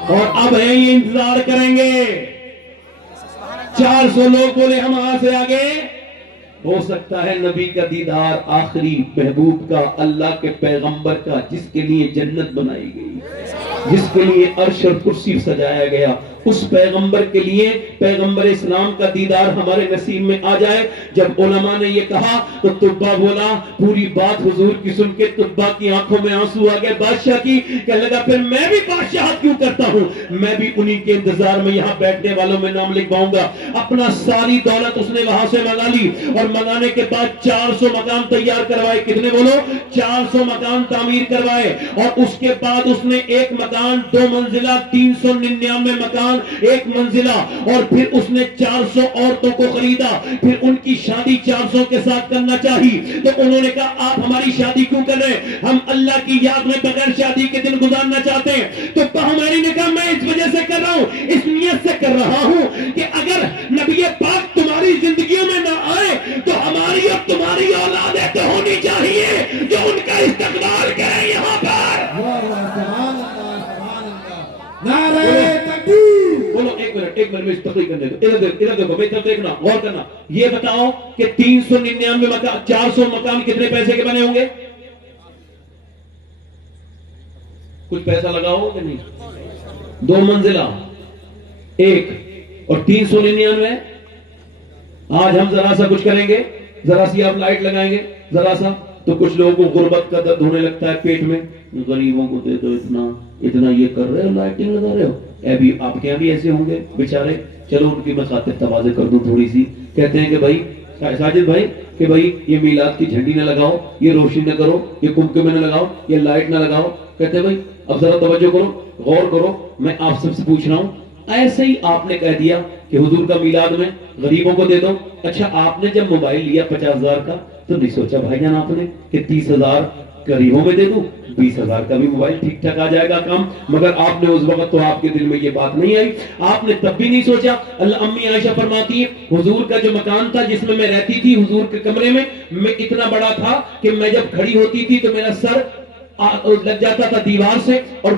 اور اب یہیں انتظار کریں گے. 400 لوگ بولے ہم وہاں سے آگے. ہو سکتا ہے نبی کا دیدار, آخری محبوب کا, اللہ کے پیغمبر کا, جس کے لیے جنت بنائی گئی, جس کے لیے عرش اور کرسی سجایا گیا, اس پیغمبر کے لیے پیغمبر اسلام کا دیدار ہمارے نصیب میں آ جائے. جب علماء نے یہ کہا تو طبا بولا, پوری بات حضور کی سن کے طبا کی آنکھوں میں آنسو آ گئے بادشاہ کی. کہنے لگا پھر میں بھی بادشاہت کیوں کرتا ہوں, میں بھی انہی کے انتظار میں یہاں بیٹھنے والوں میں نام لکھواؤں گا. اپنا ساری دولت اس نے وہاں سے منگا لی اور منگانے کے بعد 400 مکان تیار کروائے. کتنے بولو؟ 400 مکان تعمیر کروائے. اور اس کے بعد اس نے ایک مکان 2 منزلہ 399 مکان 1 منزلہ, اور پھر اس نے 400 عورتوں کو خریدا. پھر ان کی شادی 400 کے ساتھ کرنا چاہیے. تو انہوں نے کہا آپ ہماری شادی کیوں کر رہے ہیں؟ ہم اللہ کی یاد میں بغیر شادی کے دن گزارنا چاہتے ہیں. تو باہمری نے کہا میں اس وجہ سے کر رہا ہوں, اس نیت سے کر رہا ہوں کہ اگر نبی پاک تمہاری زندگیوں میں نہ آئے تو ہماری اور تمہاری اولادیں تو ہونی چاہیے جو ان کا استقبال کریں یہاں پر. بولو ایک منٹ میں اس تقریر کرنے دو. ادھر دیکھو, میری طرف دیکھنا, غور کرنا. یہ بتاؤ کہ 399 مکان, 400 مکان کتنے پیسے کے بنے ہوں گے؟ کچھ پیسہ لگاؤ کہ نہیں؟ 2 منزلہ 1 اور 399. آج ہم ذرا سا کچھ کریں گے, ذرا سی آپ لائٹ لگائیں گے ذرا سا, تو کچھ لوگوں کو غربت کا درد ہونے لگتا ہے پیٹ میں. غریبوں کو دے دو اتنا یہ کر رہے ہو, لائٹنگ لگا رہے ہو. ابھی آپ کے یہاں بھی ایسے ہوں گے بیچارے. چلو ان کی میں خاطر تواضع کر دوں تھوڑی سی. کہتے ہیں کہ بھائی ساجد بھائی کہ بھائی یہ میلاد کی جھنڈی نہ لگاؤ, یہ روشنی نہ کرو, یہ کمکمے نہ لگاؤ, یہ لائٹ نہ لگاؤ. کہتے ہیں بھائی اب ذرا توجہ کرو, غور کرو, میں آپ سب سے پوچھ رہا ہوں. ایسے ہی آپ نے کہہ دیا کہ حضور کا میلاد میں غریبوں کو دے دو. اچھا آپ نے جب موبائل لیا 50,000 کا تو نہیں سوچا بھائی جان آپ نے کہ 30,000 غریبوں میں دے دوں, 20,000 کا بھی موبائل ٹھیک ٹھاک آ جائے گا کام. مگر آپ نے اس وقت تو آپ کے دل میں یہ بات نہیں آئی, آپ نے تب بھی نہیں سوچا. اللہ امی عائشہ فرماتی ہے حضور کا جو مکان تھا جس میں میں رہتی تھی, حضور کے کمرے میں اتنا بڑا تھا کہ میں جب کھڑی ہوتی تھی تو میرا سر لگ جاتا تھا دیوار سے, اور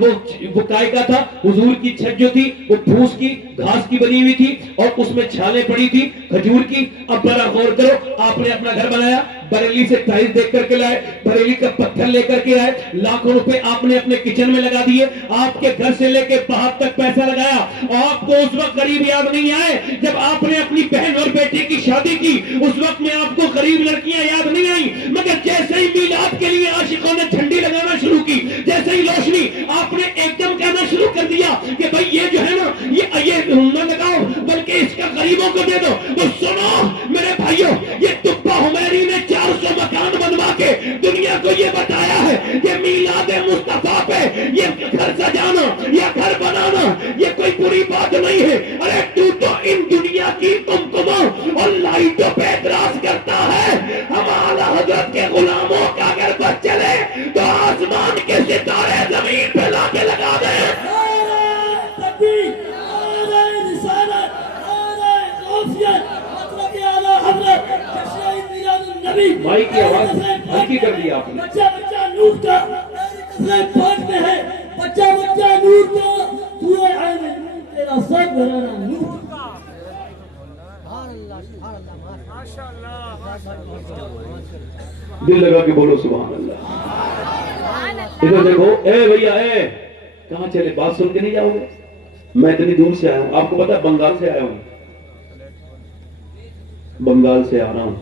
وہ کائے کا تھا. حضور کی چھت جو تھی وہ پھوس کی گھاس کی بنی ہوئی تھی اور اس میں چھالیں پڑی تھی کھجور کی. اب بڑا غور کرو, آپ نے اپنا گھر بنایا, بریلی سے ٹائلز دیکھ کر کے لائے, بریلی کا پتھر لے کر کے آئے, لاکھوں روپے آپ نے اپنے کچن میں لگا دیے, آپ کے گھر سے لے کے باہر تک پیسہ لگایا. آپ کو اس وقت غریب یاد نہیں آئے جب آپ نے اپنی بہن اور بیٹی کی شادی کی, اس وقت میں آپ کو غریب لڑکیاں یاد نہیں آئیں, مگر جیسے ہی میلاد کے لیے عاشقوں نے جھنڈی لگانا شروع کی, جیسے ہی روشنی, آپ نے ایک دم کہنا شروع کر دیا کہ بھائی یہ جو ہے نا یہ نہ لگاؤ بلکہ اس کا غریبوں کو دے دو. تو سنو میرے بھائیوں, یہ تپا حمیری نے 400 مکان بنوا کے دنیا کو یہ بتایا ہے کہ میلاد مصطفیٰ پہ یہ گھر سجانا یا گھر بنانا یہ کوئی بری بات نہیں ہے. ارے تو ان دنیا کی کمکموں اور لائٹوں پہ اعتراض کرتا ہے, ہم اعلیٰ حضرت کے غلاموں کا اگر بس چلے تو آسمان کے ستارے زمین پہ لا کے لگا دیں. بھائی کی آواز ہلکی کر دی آپ نے. بچہ بچہ نور کا پاک میں ہے, بچہ بچہ نور کا, پورے عین نور تیرا سب گھرانا نور کا. دل لگا کے بولو سبحان اللہ. ادھر دیکھو, اے بھیا اے, کہاں چلے, بات سن کے نہیں جاؤ گے؟ میں اتنی دور سے آیا ہوں, آپ کو پتا ہے بنگال سے آیا ہوں, بنگال سے آ رہا ہوں,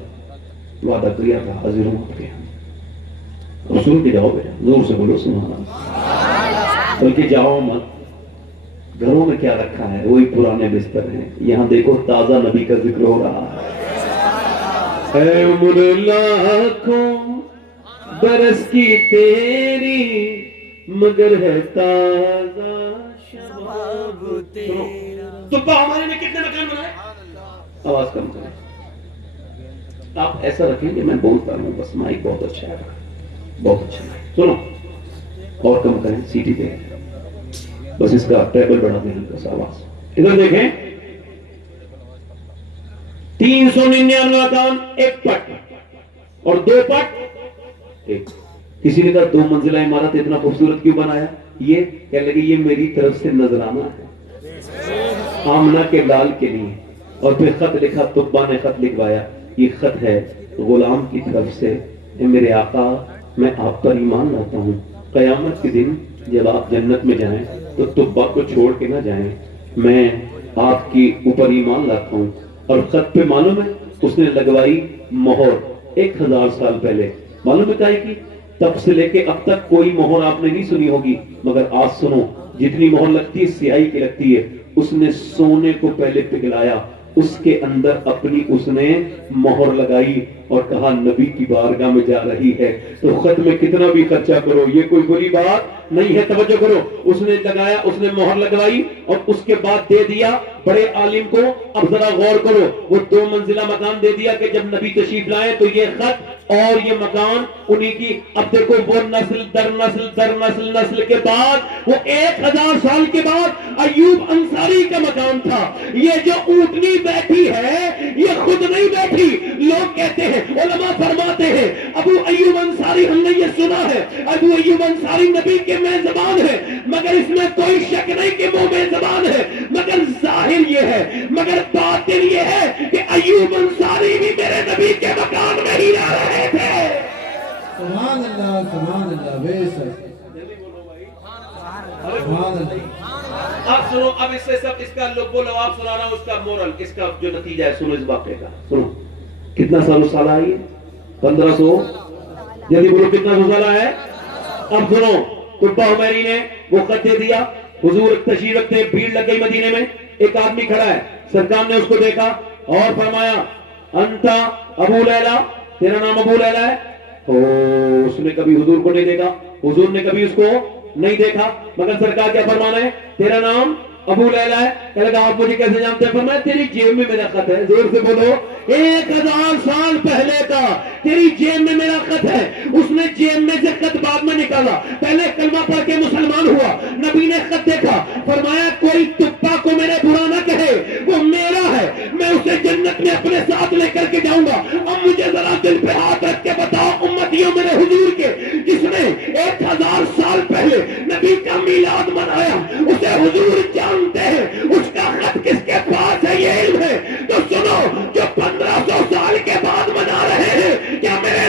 وعدہ کیا تھا حاضر ہوں آپ کے. اب سن کے جاؤ بیٹا, زور سے بولو سبحان اللہ. بلکہ جاؤ مت, گھروں میں کیا رکھا ہے وہی پرانے بستر ہیں, یہاں دیکھو تازہ نبی کا ذکر ہو رہا ہے. اے عمر لاکھوں برس کی تیری مگر ہے تازہ شباب تیرا. تپا ہمارے نے کتنے مکان بنائے؟ آواز کم کریں, آپ ایسا رکھیں کہ میں بولتا ہوں بس, مائک بہت اچھا ہے, بہت اچھا ہے. سنو اور کم کریں, سیٹی پہ بس, اس کا ٹیبل بڑھا دیں ہلکا سا آواز. ادھر دیکھیں 399 مکان ایک پٹ اور 2 پٹ ایک. کسی نے کہا 2 منزلہ عمارت اتنا خوبصورت کیوں بنایا؟ یہ کہنے لگے یہ میری طرف سے نذرانہ ہے آمنہ کے لال کے لیے. اور پھر خط لکھا, طبا نے خط لکھوایا, یہ خط ہے غلام کی طرف سے, اے میرے آقا میں آپ پر ایمان لاتا ہوں, قیامت کے دن جب آپ جنت میں جائیں تو طبا کو چھوڑ کے نہ جائیں, میں آپ کی اوپر ایمان لاتا ہوں. اور خط پہ معلوم ہے اس نے لگوائی مہر 1000 سال پہلے. معلوم ہے کیا ہے کہ تب سے لے کے اب تک کوئی مہر آپ نے نہیں سنی ہوگی, مگر آج سنو, جتنی مہر لگتی ہے سیاہی کی لگتی ہے. اس نے سونے کو پہلے پگھلایا, اس کے اندر اپنی اس نے مہر لگائی اور کہا نبی کی بارگاہ میں جا رہی ہے. تو خط میں کتنا بھی خرچہ کرو یہ کوئی بری بات نہیں ہے. توجہ کرو, اس نے لگایا, اس نے مہر لگوائی اور اس کے بعد دے دیا بڑے عالم کو. اب ذرا غور کرو, وہ 2 منزلہ مکان دے دیا کہ جب نبی تشریف لائے تو یہ خط اور یہ مکان انہی کی. اب دیکھو وہ نسل در نسل در نسل نسل کے بعد وہ 1000 سال کے بعد ایوب انصاری کا مکان تھا. یہ جو اونٹنی بیٹھی ہے یہ خود نہیں بیٹھی, لوگ کہتے ہیں, علماء فرماتے ہیں ابو ایوب انصاری, ہم نے یہ سنا ہے ابو ایوب انصاری نبی کے میں زبان ہے, مگر اس میں کوئی شک نہیں کہ وہ میں زبان ہے, مگر ظاہر یہ ہے, مگر باطن یہ ہے کہ ایوب انصاری بھی میرے نبی کے مکان میں ہی رہ رہے تھے. سبحان اللہ سبحان اللہ, بے شک سبحان اللہ. اب سنو, اب اس سے سب اس کا لب و لواب سنا رہا ہوں, اس کا مورل, اس کا جو نتیجہ ہے سنو اس واقعے کا. سنو کتنا سالہ ہے یہ؟ 1500. جلدی بولو کتنا سالہ ہے؟ اب سنو, طبا حمیری نے وہ خط دے دیا, حضور تشریف رکھتے, بھیڑ لگ گئی مدینے میں. ایک آدمی کھڑا ہے, سرکار نے اس کو دیکھا اور فرمایا انتا ابو لیلہ, تیرا نام ابو لیلہ ہے. اس نے کبھی حضور کو نہیں دیکھا, حضور نے کبھی اس کو نہیں دیکھا, مگر سرکار کیا فرمانا ہے, تیرا نام ابو لیلہ ہے. کہنے لگا آپ مجھے کیسے جانتے ہیں؟ فرمایا تیری جیب میں میرا خط ہے. زور سے بولو, 1000 سال پہلے کا تیری جیب میں میرا خط ہے. اس نے جیب میں سے خط بعد میں نکالا, پہلے کلمہ پڑھ کے مسلمان ہوا. نبی نے خط دیکھا, فرمایا کوئی تپا کو میرے برا نہ کہے, وہ میرا ہے, میں اسے جنت میں اپنے ساتھ لے کر کے جاؤں گا. اب مجھے ذرا دل پہ ہاتھ رکھ کے بتاؤ امتیوں میرے حضور کے, جس نے 1000 سال پہلے نبی کا میلاد منایا, اسے حضور جانتے ہیں, اس کا خط کس کے پاس ہے یہ علم ہے. تو سنو, جو 1500 سال کے بعد منا رہے ہیں, کیا میرے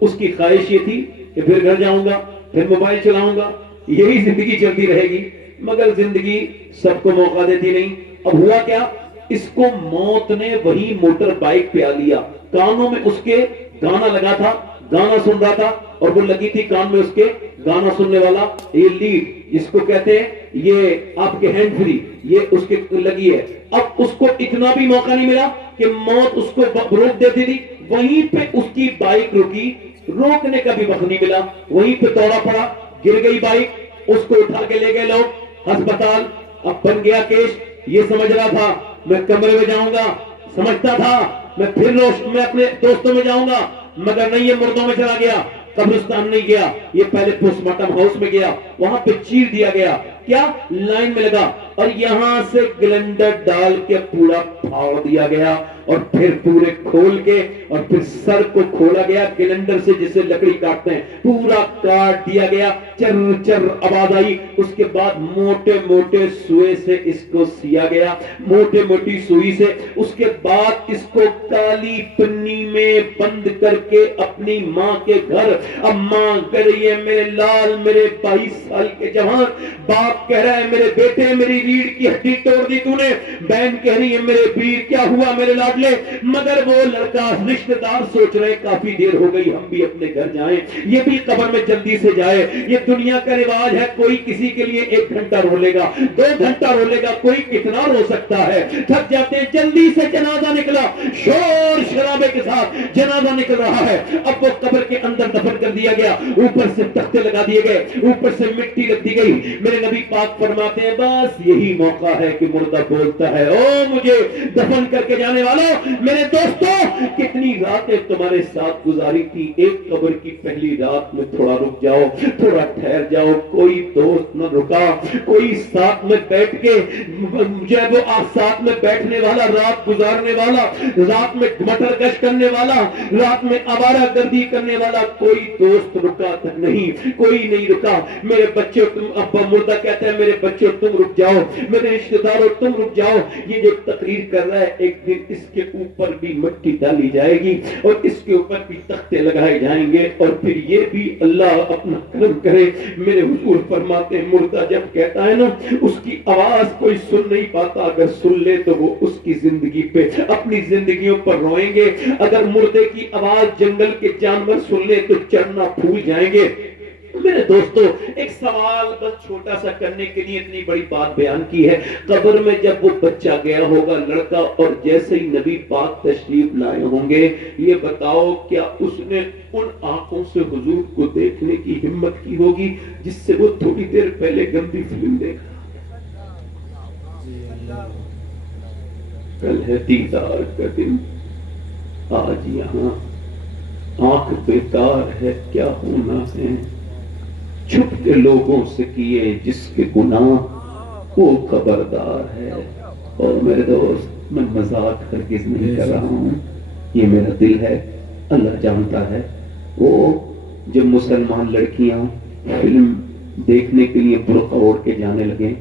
اس کی خواہش یہ تھی کہ پھر گھر جاؤں گا، پھر موبائل چلاؤں گا، یہی زندگی چلتی رہے گی، مگر زندگی سب کو موقع دیتی نہیں۔ اب ہوا کیا، اس کو موت نے وہی موٹر بائک پہ آ لیا، کانوں میں اس کے گانا لگا تھا، گانا سن رہا تھا، اور وہ لگی تھی کان میں اس کے گانا سننے والا یہ لیڈ جس کو کہتے ہیں یہ آپ کے ہینڈ فری، یہ اس کے لگی ہے۔ اب اس کو اتنا بھی موقع نہیں ملا کہ موت اس کو روک دیتی تھی، وہیں پہ اس کی بائک رکی، روکنے کا بھی وقت نہیں ملا، وہیں پہ دوڑا پڑا، گر گئی بائک، اس کو اٹھا کے لے گئے لوگ ہسپتال۔ اب بن گیا کیس، یہ سمجھ رہا تھا میں کمرے میں جاؤں گا، سمجھتا تھا میں پھر میں اپنے دوستوں میں جاؤں گا، مگر نہیں، یہ مردوں میں چلا گیا، قبرستان نہیں گیا، یہ پہلے پوسٹ مارٹم ہاؤس میں گیا، وہاں پہ چیر دیا گیا، کیا لائن میں لگا، اور یہاں سے گلنڈر ڈال کے پورا پھاڑ دیا گیا، اور پھر پورے کھول کے، اور پھر سر کو کھولا گیا گلنڈر سے جسے لکڑی کاٹتے ہیں، پورا کاٹ دیا گیا، چر چر آواز آئی، اس کے بعد موٹے موٹے سوئے سے اس کو سیا گیا، موٹے موٹی سوئی سے، اس کے بعد اس کو کالی پنی میں بند کر کے اپنی ماں کے گھر، اب ماں کہہ رہی ہے میرے لال، میرے 22 سال کے جوان، باپ کہہ رہا ہے میرے بیٹے میری ریڑھ کی ہڈی توڑ دی تو نے، بہن کہہ رہی ہے میرے ویر کیا ہوا میرے لاڈلے، مگر وہ لڑکا رشتہ دار سوچ رہے کافی دیر ہو گئی، ہم بھی اپنے گھر جائیں، یہ بھی قبر میں جلدی سے جائے، یہ دنیا کا رواج ہے، کوئی کسی کے لیے 1 گھنٹہ رو لے گا، 2 گھنٹہ رو لے گا، کوئی کتنا رو سکتا ہے، تھک جاتے ہیں، جلدی سے جنازہ نکلا، شور شرابے کے ساتھ جنازہ نکل رہا ہے، اب وہ قبر کے اندر دفن کر دیا گیا، اوپر سے تختے لگا دیے گئے، اوپر سے مٹی رکھ دی گئی، میرے نبی پاک فرماتے ہیں بس یہی موقع ہے کہ مردہ بولتا ہے، او مجھے دفن کر کے جانے والوں، میرے دوستوں کتنی راتیں تمہارے ساتھ گزاری تھی، ایک قبر کی پہلی رات میں تھوڑا رک جاؤ، تھوڑا ٹھہر جاؤ، کوئی دوست نہ رکا، کوئی ساتھ میں بیٹھ کے جو ہے وہ ساتھ میں بیٹھنے والا، رات گزارنے والا، رات میں مٹر گشت کرنے والا، رات میں آوارہ گردی کرنے والا، کوئی دوست رکا تک نہیں، کوئی نہیں رکا، میرے بچے ابا مردہ کہتا ہے میرے بچوں تم رک جاؤ، میرے رشتہ داروں تم رک جاؤ، یہ جو تقریر کر رہا ہے ایک دن اس کے اوپر بھی مٹی ڈالی جائے گی، اور اس کے اوپر بھی تختے لگائے جائیں گے، اور پھر یہ بھی اللہ اپنا کرم کرے، میرے حضور فرماتے ہیں مردہ جب کہتا ہے نا اس کی آواز کوئی سن نہیں پاتا، اگر سن لے تو وہ اس کی زندگی پہ اپنی زندگیوں پر روئیں گے، اگر مردے کی آواز جنگل کے جانور سن لے تو چڑھنا پھول جائیں گے۔ میرے دوستو ایک سوال بس چھوٹا سا کرنے کے لیے اتنی بڑی بات بیان کی ہے، قبر میں جب وہ بچہ گیا ہوگا لڑکا، اور جیسے ہی نبی پاک تشریف لائے ہوں گے، یہ بتاؤ کیا اس نے ان آنکھوں سے حضور کو دیکھنے کی ہمت کی ہوگی جس سے وہ تھوڑی دیر پہلے گندی فلم دیکھا؟ کل ہے دیدار کا دن، آج یہاں آنکھ بیکار ہے، کیا ہونا ہے، چھپ کے لوگوں سے کیے جس کے گناہ وہ خبردار ہے۔ اور میرے دوست میں مذاق ہرگز نہیں کر رہا ہوں، یہ میرا دل ہے، اللہ جانتا ہے۔ وہ جب مسلمان لڑکیاں فلم دیکھنے کے لیے برقع اوڑھ کے جانے لگے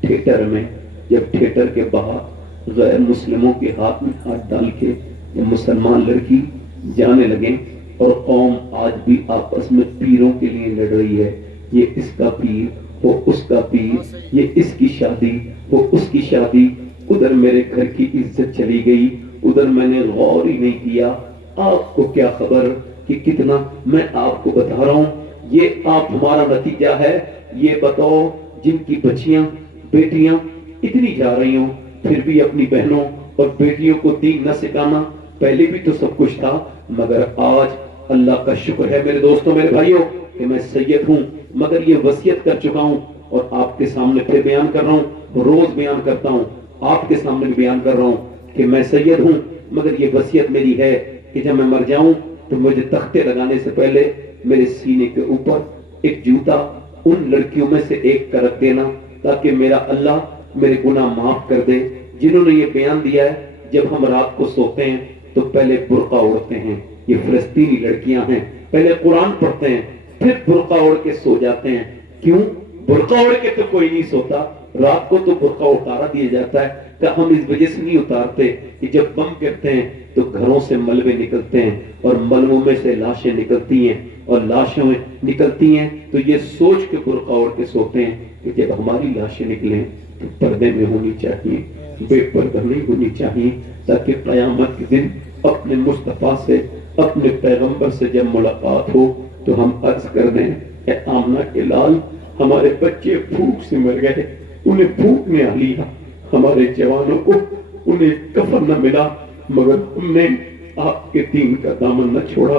تھیٹر میں، جب تھیٹر کے باہر غیر مسلموں کے ہاتھ میں ہاتھ ڈال کے جب مسلمان لڑکی جانے لگے، اور قوم آج بھی آپس میں پیروں کے لیے لڑ رہی ہے، یہ اس کا پیر وہ اس کا پیر، یہ اس کی شادی وہ اس کی شادی، ادھر میرے گھر کی عزت چلی گئی، ادھر میں نے غور ہی نہیں کیا۔ آپ کو کیا خبر کہ کتنا، میں آپ کو بتا رہا ہوں یہ آپ ہمارا نتیجہ ہے۔ یہ بتاؤ جن کی بچیاں بیٹیاں اتنی جا رہی ہوں، پھر بھی اپنی بہنوں اور بیٹیوں کو دین نہ سکھانا، پہلے بھی تو سب کچھ تھا، مگر آج اللہ کا شکر ہے میرے دوستوں میرے بھائیوں کہ میں سید ہوں، مگر یہ وصیت کر چکا ہوں، اور آپ کے سامنے پھر بیان کر رہا ہوں، روز بیان کرتا ہوں، آپ کے سامنے بھی بیان کر رہا ہوں کہ میں سید ہوں، مگر یہ وصیت میری ہے کہ جب میں مر جاؤں تو مجھے تختے لگانے سے پہلے میرے سینے کے اوپر ایک جوتا ان لڑکیوں میں سے ایک کا رکھ دینا، تاکہ میرا اللہ میرے گناہ معاف کر دے۔ جنہوں نے یہ بیان دیا ہے جب ہم رات کو سوتے ہیں تو پہلے برقع اوڑھتے ہیں، یہ فلسطینی لڑکیاں ہیں، پہلے قرآن پڑھتے ہیں پھر برقع اوڑھ کے سو جاتے ہیں۔ کیوں؟ برقع اوڑھ کے تو کوئی نہیں سوتا، رات کو تو برقع اتارا دیا جاتا ہے، کہ ہم اس وجہ سے نہیں اتارتے کہ جب بم گرتے ہیں تو گھروں سے ملبے نکلتے ہیں اور ملبوں میں سے لاشیں نکلتی ہیں اور لاشوں میں نکلتی ہیں تو یہ سوچ کے برقع اوڑھ کے سوتے ہیں کہ جب ہماری لاشیں نکلیں تو پردے میں ہونی چاہیے، بے پردہ نہیں ہونی چاہیے، تاکہ قیامت کے دن اپنے مصطفیٰ سے، اپنے پیغمبر سے جب ملاقات ہو تو ہم عرض کر دیں اے آمنہ کے لال، ہمارے بچے بھوک سے مر گئے، انہیں بھوک نے آ لیا، ہمارے جوانوں کو انہیں کفن نہ ملا، مگر ہم نے آپ کے دین کا دامن نہ چھوڑا،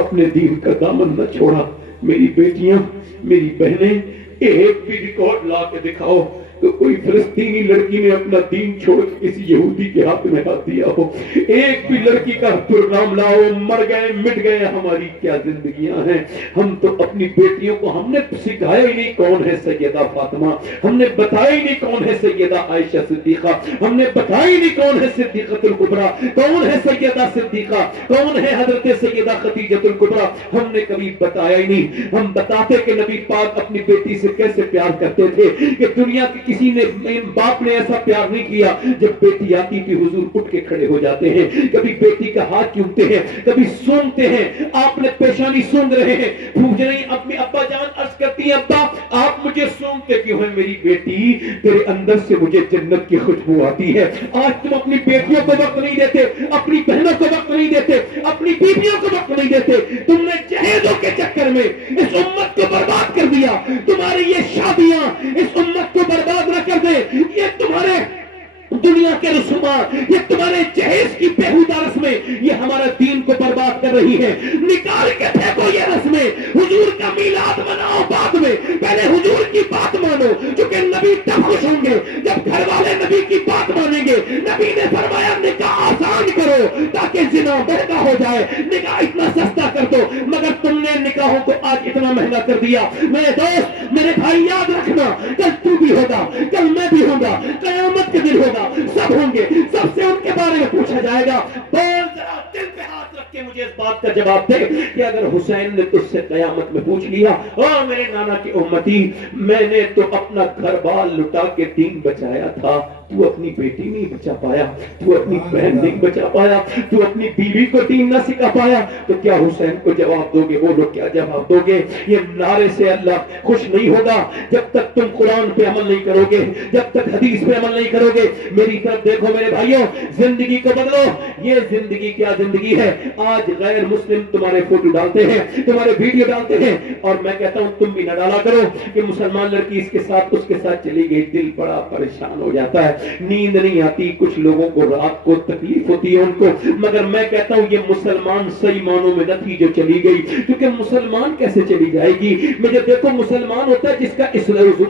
اپنے دین کا دامن نہ چھوڑا۔ میری بیٹیاں، میری بہنیں، ایک بھی ریکارڈ لا کے دکھاؤ کہ کوئی فلسطینی لڑکی نے اپنا دین چھوڑ کے کسی یہودی کے ہاتھ میں ہاتھ دیا ہو۔ ایک بھی لڑکی کا پروگرام لاؤ، مر گئے مٹ گئے، ہماری کیا زندگیاں ہیں۔ ہم تو اپنی بیٹیوں کو ہم نے سکھایا ہی نہیں کون ہے سیدہ فاطمہ، ہم نے بتایا ہی نہیں کون ہے سیدہ عائشہ صدیقہ، ہم نے بتایا ہی نہیں کون ہے صدیقۃ الکبریٰ، کون ہے سیدہ صدیقہ، کون ہے حضرت سیدہ خدیجۃ الکبریٰ، ہم نے کبھی بتایا ہی نہیں۔ ہم بتاتے کہ نبی پاک اپنی بیٹی سے کیسے پیار کرتے تھے کہ دنیا کی کسی نے، باپ نے ایسا پیار نہیں کیا۔ جب بیٹی آتی تھی حضور اٹھ کے کھڑے ہو جاتے ہیں، کبھی بیٹی کا ہاتھ چومتے ہیں، کبھی سونگتے ہیں، آپ نے پیشانی سونگ رہے ہیں، پوچھ رہی اپنی ابا جان عرض کرتی ہیں ابا آپ مجھے سونگتے کیوں ہیں؟ میری بیٹی تیرے اندر سے مجھے جنت کی خوشبو آتی ہے۔ آج تم اپنی بیٹیوں کو وقت نہیں دیتے، اپنی بہنوں کو وقت نہیں دیتے، اپنی بیویوں کو وقت نہیں دیتے، تم نے جہیزوں کے چکر میں اس امت کو برباد کر دیا۔ تمہاری یہ شادیاں اس امت کو برباد نہ کر دے، یہ تمہارے دنیا کے رسومات، یہ تمہارے جہیز کی بیہودہ رسمیں یہ ہمارا دین کو برباد کر رہی ہے۔ نکال کے پھینکو یہ رسمیں، حضور کا میلاد مناؤ بعد میں، پہلے حضور کی بات مانو، چونکہ نبی تب خوش ہوں گے جب گھر والے نبی کی بات مانیں گے۔ نبی نے فرمایا نکاح آسان کرو تاکہ زنا مہنگا ہو جائے، نکاح اتنا سستا کر دو، مگر تم نے نکاحوں کو آج اتنا مہنگا کر دیا۔ میرے دوست، میرے بھائی، یاد رکھنا کل تو بھی ہوگا، کل میں بھی ہوں گا، قیامت کے دن ہوگا، سب ہوں گے، سب سے ان کے بارے میں پوچھا جائے گا۔ بول ذرا دل پہ ہاتھ رکھ کے مجھے اس بات کا جواب دے کہ اگر حسین نے تجھ سے قیامت میں پوچھ لیا او میرے نانا کی امتی، میں نے تو اپنا گھر بار لٹا کے دین بچایا تھا، تو اپنی بیٹی نہیں بچا پایا، تو اپنی بہن نہیں بچا پایا، تو اپنی بیوی کو دین نہ سکھا پایا، تو کیا حسین کو جواب دو گے؟ بولو کیا جواب دو گے؟ یہ نعرے سے اللہ خوش نہیں ہوگا جب تک تم قرآن پہ عمل نہیں کرو گے، جب تک حدیث پہ عمل نہیں کرو گے۔ میری طرف دیکھو میرے بھائیوں، زندگی کو بدلو۔ یہ زندگی کیا زندگی ہے؟ آج غیر مسلم تمہارے فوٹو ڈالتے ہیں، تمہارے ویڈیو ڈالتے ہیں، اور میں کہتا ہوں تم بھی نہ ڈالا کرو کہ مسلمان لڑکی اس کے ساتھ چلی گئی، دل بڑا پریشان ہو جاتا ہے، نیند نہیں آتی، کچھ لوگوں کو رات کو تکلیف ہوتی ہے ان کو، مگر میں کہتا ہوں یہ مسلمان صحیح معنوں میں نہ تھی جو چلی گئی، کیونکہ مسلمان کیسے چلی جائے گی؟ مجھے دیکھو مسلمان ہوتا ہے جس کا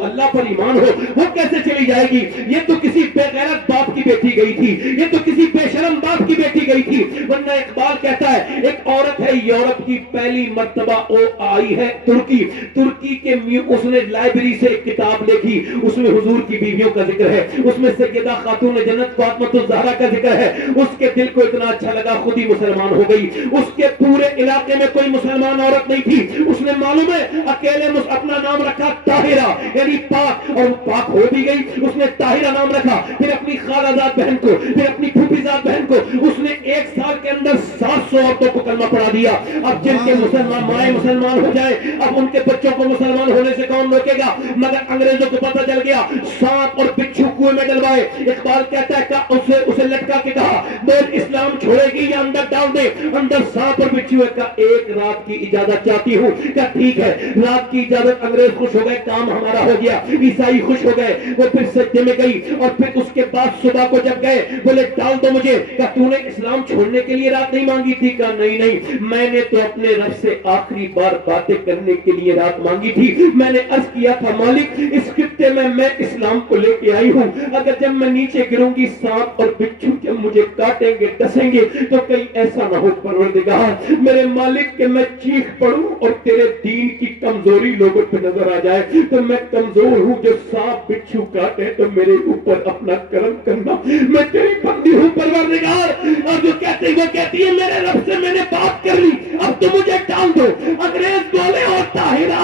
اللہ پر ایمان ہو، وہ کیسے چلی جائے گی؟ یہ تو کسی بے غیرت باپ کی بیٹی گئی تھی، یہ تو کسی بے شرم باپ کی بیٹی گئی تھی، ورنہ اقبال کہتا ہے ایک عورت ہے یورپ کی پہلی مرتبہ وہ آئی ہے ترکی کے، اس نے لائبریری سے ایک کتاب لکھی، اس میں حضور کی بیویوں کا ذکر ہے، اس میں سیدہ خاتون جنت فاطمہ الزہرا کا ذکر ہے، اس کے دل کو اتنا اچھا لگا خود ہی مسلمان ہو گئی۔ اس کے پورے علاقے میں کوئی مسلمان عورت نہیں تھی، اس نے معلوم ہے اکیلے اپنا نام رکھا طاہرہ، یعنی پاک، اور پاک ہو بھی گئی، اس نے طاہرہ نام رکھا، پھر اپنی خالہ زاد بہن کو، پھر اپنی پھوپھی زاد بہن کو، اس نے 1 سال کے اندر 700 عورتوں کو کلمہ پڑھا دیا۔ اب جن کے مسلمان مائیں مسلمان ہو جائے، اب ان کے بچوں کو مسلمان ہونے سے کون روکے گا؟ مگر انگریزوں کو پتہ چل گیا، سانپ اور بچھو کنویں میں ڈلوائے۔ اقبال کہتا ہے کہ اسے لٹکا کے کہا بول اسلام چھوڑے گی یا اندر ڈال دے؟ اندر سانپ اور بچھو ہے، کہا ایک رات کی اجازت چاہتی ہوں، کہا ٹھیک ہے، رات کی اجازت۔ انگریز خوش ہو گئے، کام ہمارا ہو گیا، عیسائی خوش ہو گئے، وہ پھر سجدے میں گئی، اور پھر اس کے بعد صبح کو جب گئے بولے ڈال دو مجھے، کہا تو نے اسلام چھوڑنے کے لیے رات نہیں مانگی تھی؟ کہا نہیں، میں نے تو اپنے رب سے آخری بار باتیں کرنے کے لیے رات مانگی تھی، میں نے عرض کیا تھا مالک اس خطے میں اسلام کو لے کے آئی ہوں، اگر جب میں نیچے گروں گی سانپ اور بچھو جب مجھے کاٹیں گے ڈسیں گے تو کہیں ایسا نہ ہو پروردگار میرے مالک کہ میں چیخ پڑوں اور تیرے دین کی کمزوری لوگوں پہ نظر آ جائے، تو میں کمزور ہوں، جو سانپ بچھو کاٹے تو میرے اوپر اپنا کرم کرنا، میں تیری بندی ہوں پروردگار۔ اور جو وہ کہتی ہے میرے رب سے میں نے بات کر لی، اب تو مجھے ڈال دو۔ انگریز بولے اور طاہرہ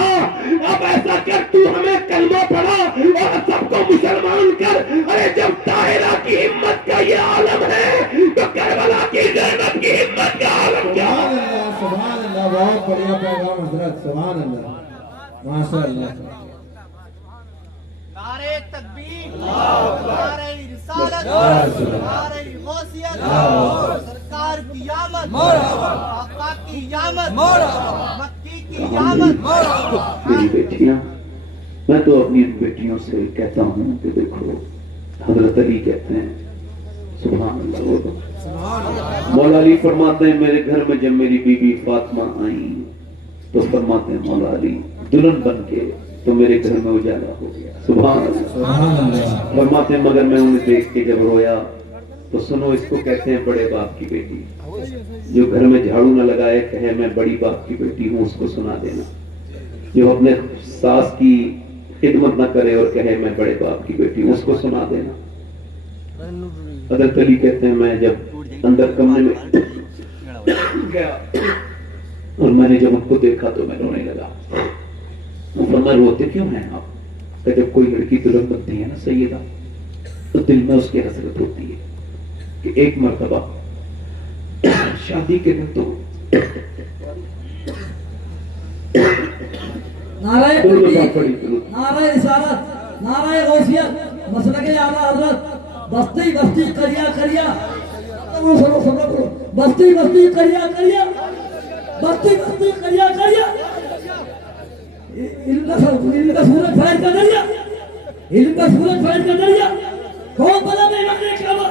اب ایسا کر تو ہمیں کلمہ پڑھا اور سب کو مسلمان کر۔ ارے جب طاہرہ کی ہمت کا یہ عالم ہے تو کربلا کی زینب کی ہمت کا عالم کیا سبحان اللہ بہت بڑھیا پیغام حضرت سبحان اللہ ماشاء اللہ نعرہ تکبیر نعرہ رسالت نعرہ غوثیت سرکار کی آمد آقا کی آمد مکی کی آمد میری بیٹیاں میں تو اپنی بیٹیوں سے کہتا ہوں کہ دیکھو حضرت علی کہتے ہیں سبحان اللہ مولا علی فرماتے ہیں میرے گھر میں جب میری بیوی فاطمہ آئیں تو فرماتے ہیں مولا علی دلہن بن کے تو میرے گھر میں اجالا ہو گیا سبحان اللہ فرماتے ہیں مگر میں انہیں دیکھ کے جب رویا تو سنو اس کو کہتے ہیں بڑے باپ کی بیٹی جو گھر میں جھاڑو نہ لگائے کہے میں بڑی باپ کی بیٹی ہوں اس کو سنا دینا جو اپنے ساس کی خدمت نہ کرے اور کہے میں بڑے باپ کی بیٹی ہوں اس کو سنا دینا حضرت علی کہتے ہیں میں جب اندر کمرے میں گیا اور میں نے جب ان کو دیکھا تو میں رونے لگا فرمایا روتے کیوں ہیں آپ کہ جب کوئی لڑکی دلہن بنتی ہے نا سیدہ تو دل میں اس کی حسرت ہوتی ہے کہ ایک مرتبہ شادی کے دن تو نعرہ تکبیر نعرہ رسالت نعرہ غوثیت مسلک اعلیٰ حضرت بستی بستی کریا کریا بستی بستی کریا کریا بستی بستی کریا کریا علم کا سورج فیض کا دریا علم کا سورج فیض کا دریا کون بنا مہمان کعبہ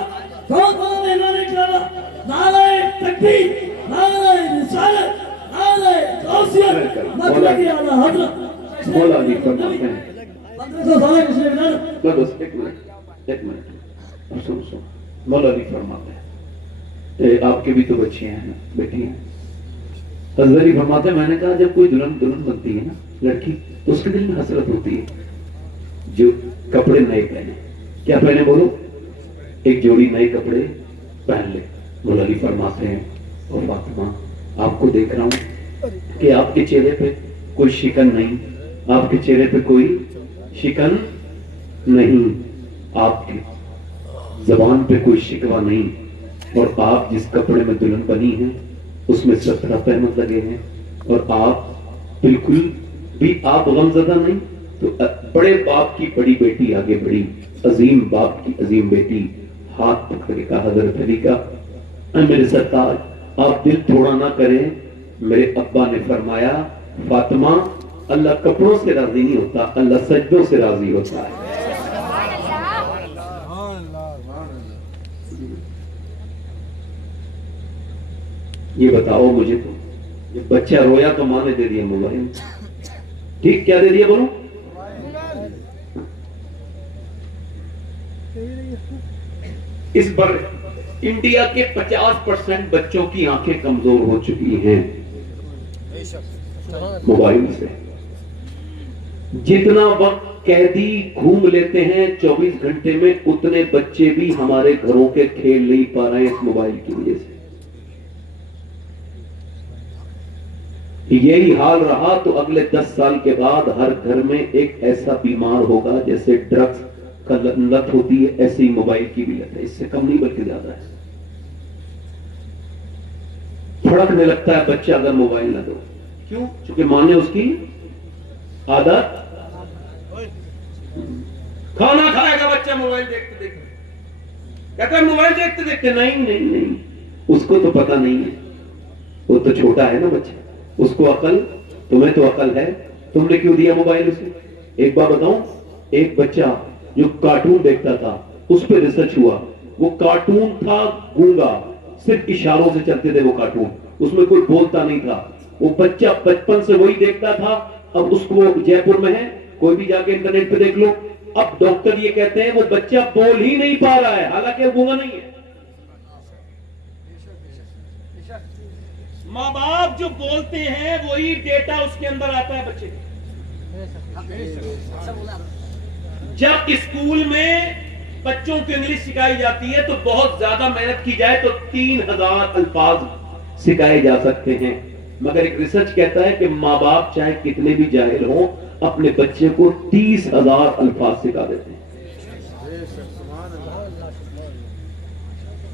کون بنا مہمان کعبہ نعرہ تکبیر نعرہ رسالت نعرہ غوثیت مسلک اعلیٰ حضرت مولا علی فرماتے ہیں 1500 سال مسلم بس ایک منٹ سن مولا علی فرماتے ہیں آپ کے بھی تو بچے ہیں بیٹی ہیں حضرت علی فرماتے ہیں میں نے کہا جب کوئی دلہن بنتی ہے نا لڑکی تو اس کے دل میں حسرت ہوتی ہے جو کپڑے نئے پہنے کیا پہنے بولو ایک جوڑی نئے کپڑے پہن لے مولا علی فرماتے ہیں اور فاطمہ آپ کو دیکھ رہا ہوں کہ آپ کے چہرے پہ کوئی شکن نہیں آپ کے چہرے پہ کوئی شکن نہیں آپ کی زبان پہ کوئی شکوہ نہیں اور آپ جس کپڑے میں دلہن بنی ہیں اس میں 17 پہمت لگے ہیں اور آپ بالکل بھی آپ غمزدہ نہیں تو بڑے باپ کی بڑی بیٹی آگے بڑی عظیم باپ کی عظیم بیٹی ہاتھ پکڑ کے کہا حضرت علی کا اے میرے سرکار آپ دل تھوڑا نہ کریں میرے ابا نے فرمایا فاطمہ اللہ کپڑوں سے راضی نہیں ہوتا اللہ سجدوں سے راضی ہوتا ہے یہ بتاؤ مجھے تو جب بچہ رویا تو ماں نے دے دیا موبائل ٹھیک کیا دے دیا بولو اس پر انڈیا کے 50% بچوں کی آنکھیں کمزور ہو چکی ہیں موبائل سے جتنا وقت قیدی گھوم لیتے ہیں 24 گھنٹے میں اتنے بچے بھی ہمارے گھروں کے کھیل نہیں پا رہے ہیں اس موبائل کی وجہ سے یہی حال رہا تو اگلے 10 سال کے بعد ہر گھر میں ایک ایسا بیمار ہوگا جیسے ڈرگز کا لت ہوتی ہے ایسے ہی موبائل کی بھی لت ہے اس سے کم نہیں بلکہ زیادہ ہے پھڑکنے لگتا ہے بچہ اگر موبائل نہ دو کیوں چونکہ ماں نے اس کی عادت کھانا کھائے گا بچہ موبائل دیکھتے دیکھتے کہتا ہے موبائل دیکھتے دیکھتے نہیں اس کو تو پتہ نہیں ہے وہ تو چھوٹا ہے نا بچہ اس کو عقل تمہیں تو عقل ہے تم نے کیوں دیا موبائل اسے ایک بار بتاؤں ایک بچہ جو کارٹون دیکھتا تھا اس پہ ریسرچ ہوا وہ کارٹون تھا گونگا صرف اشاروں سے چلتے تھے وہ کارٹون اس میں کوئی بولتا نہیں تھا وہ بچہ بچپن سے وہی دیکھتا تھا اب اس کو جے پور میں ہے کوئی بھی جا کے انٹرنیٹ پہ دیکھ لو اب ڈاکٹر یہ کہتے ہیں وہ بچہ بول ہی نہیں پا رہا ہے حالانکہ وہ گونگا نہیں ہے ماں باپ جو بولتے ہیں وہی ڈیٹا اس کے اندر آتا ہے بچے جب اسکول میں بچوں کو انگلش سکھائی جاتی ہے تو بہت زیادہ محنت کی جائے تو 3000 الفاظ سکھائے جا سکتے ہیں مگر ایک ریسرچ کہتا ہے کہ ماں باپ چاہے کتنے بھی جاہل ہوں اپنے بچے کو 30,000 الفاظ سکھا دیتے ہیں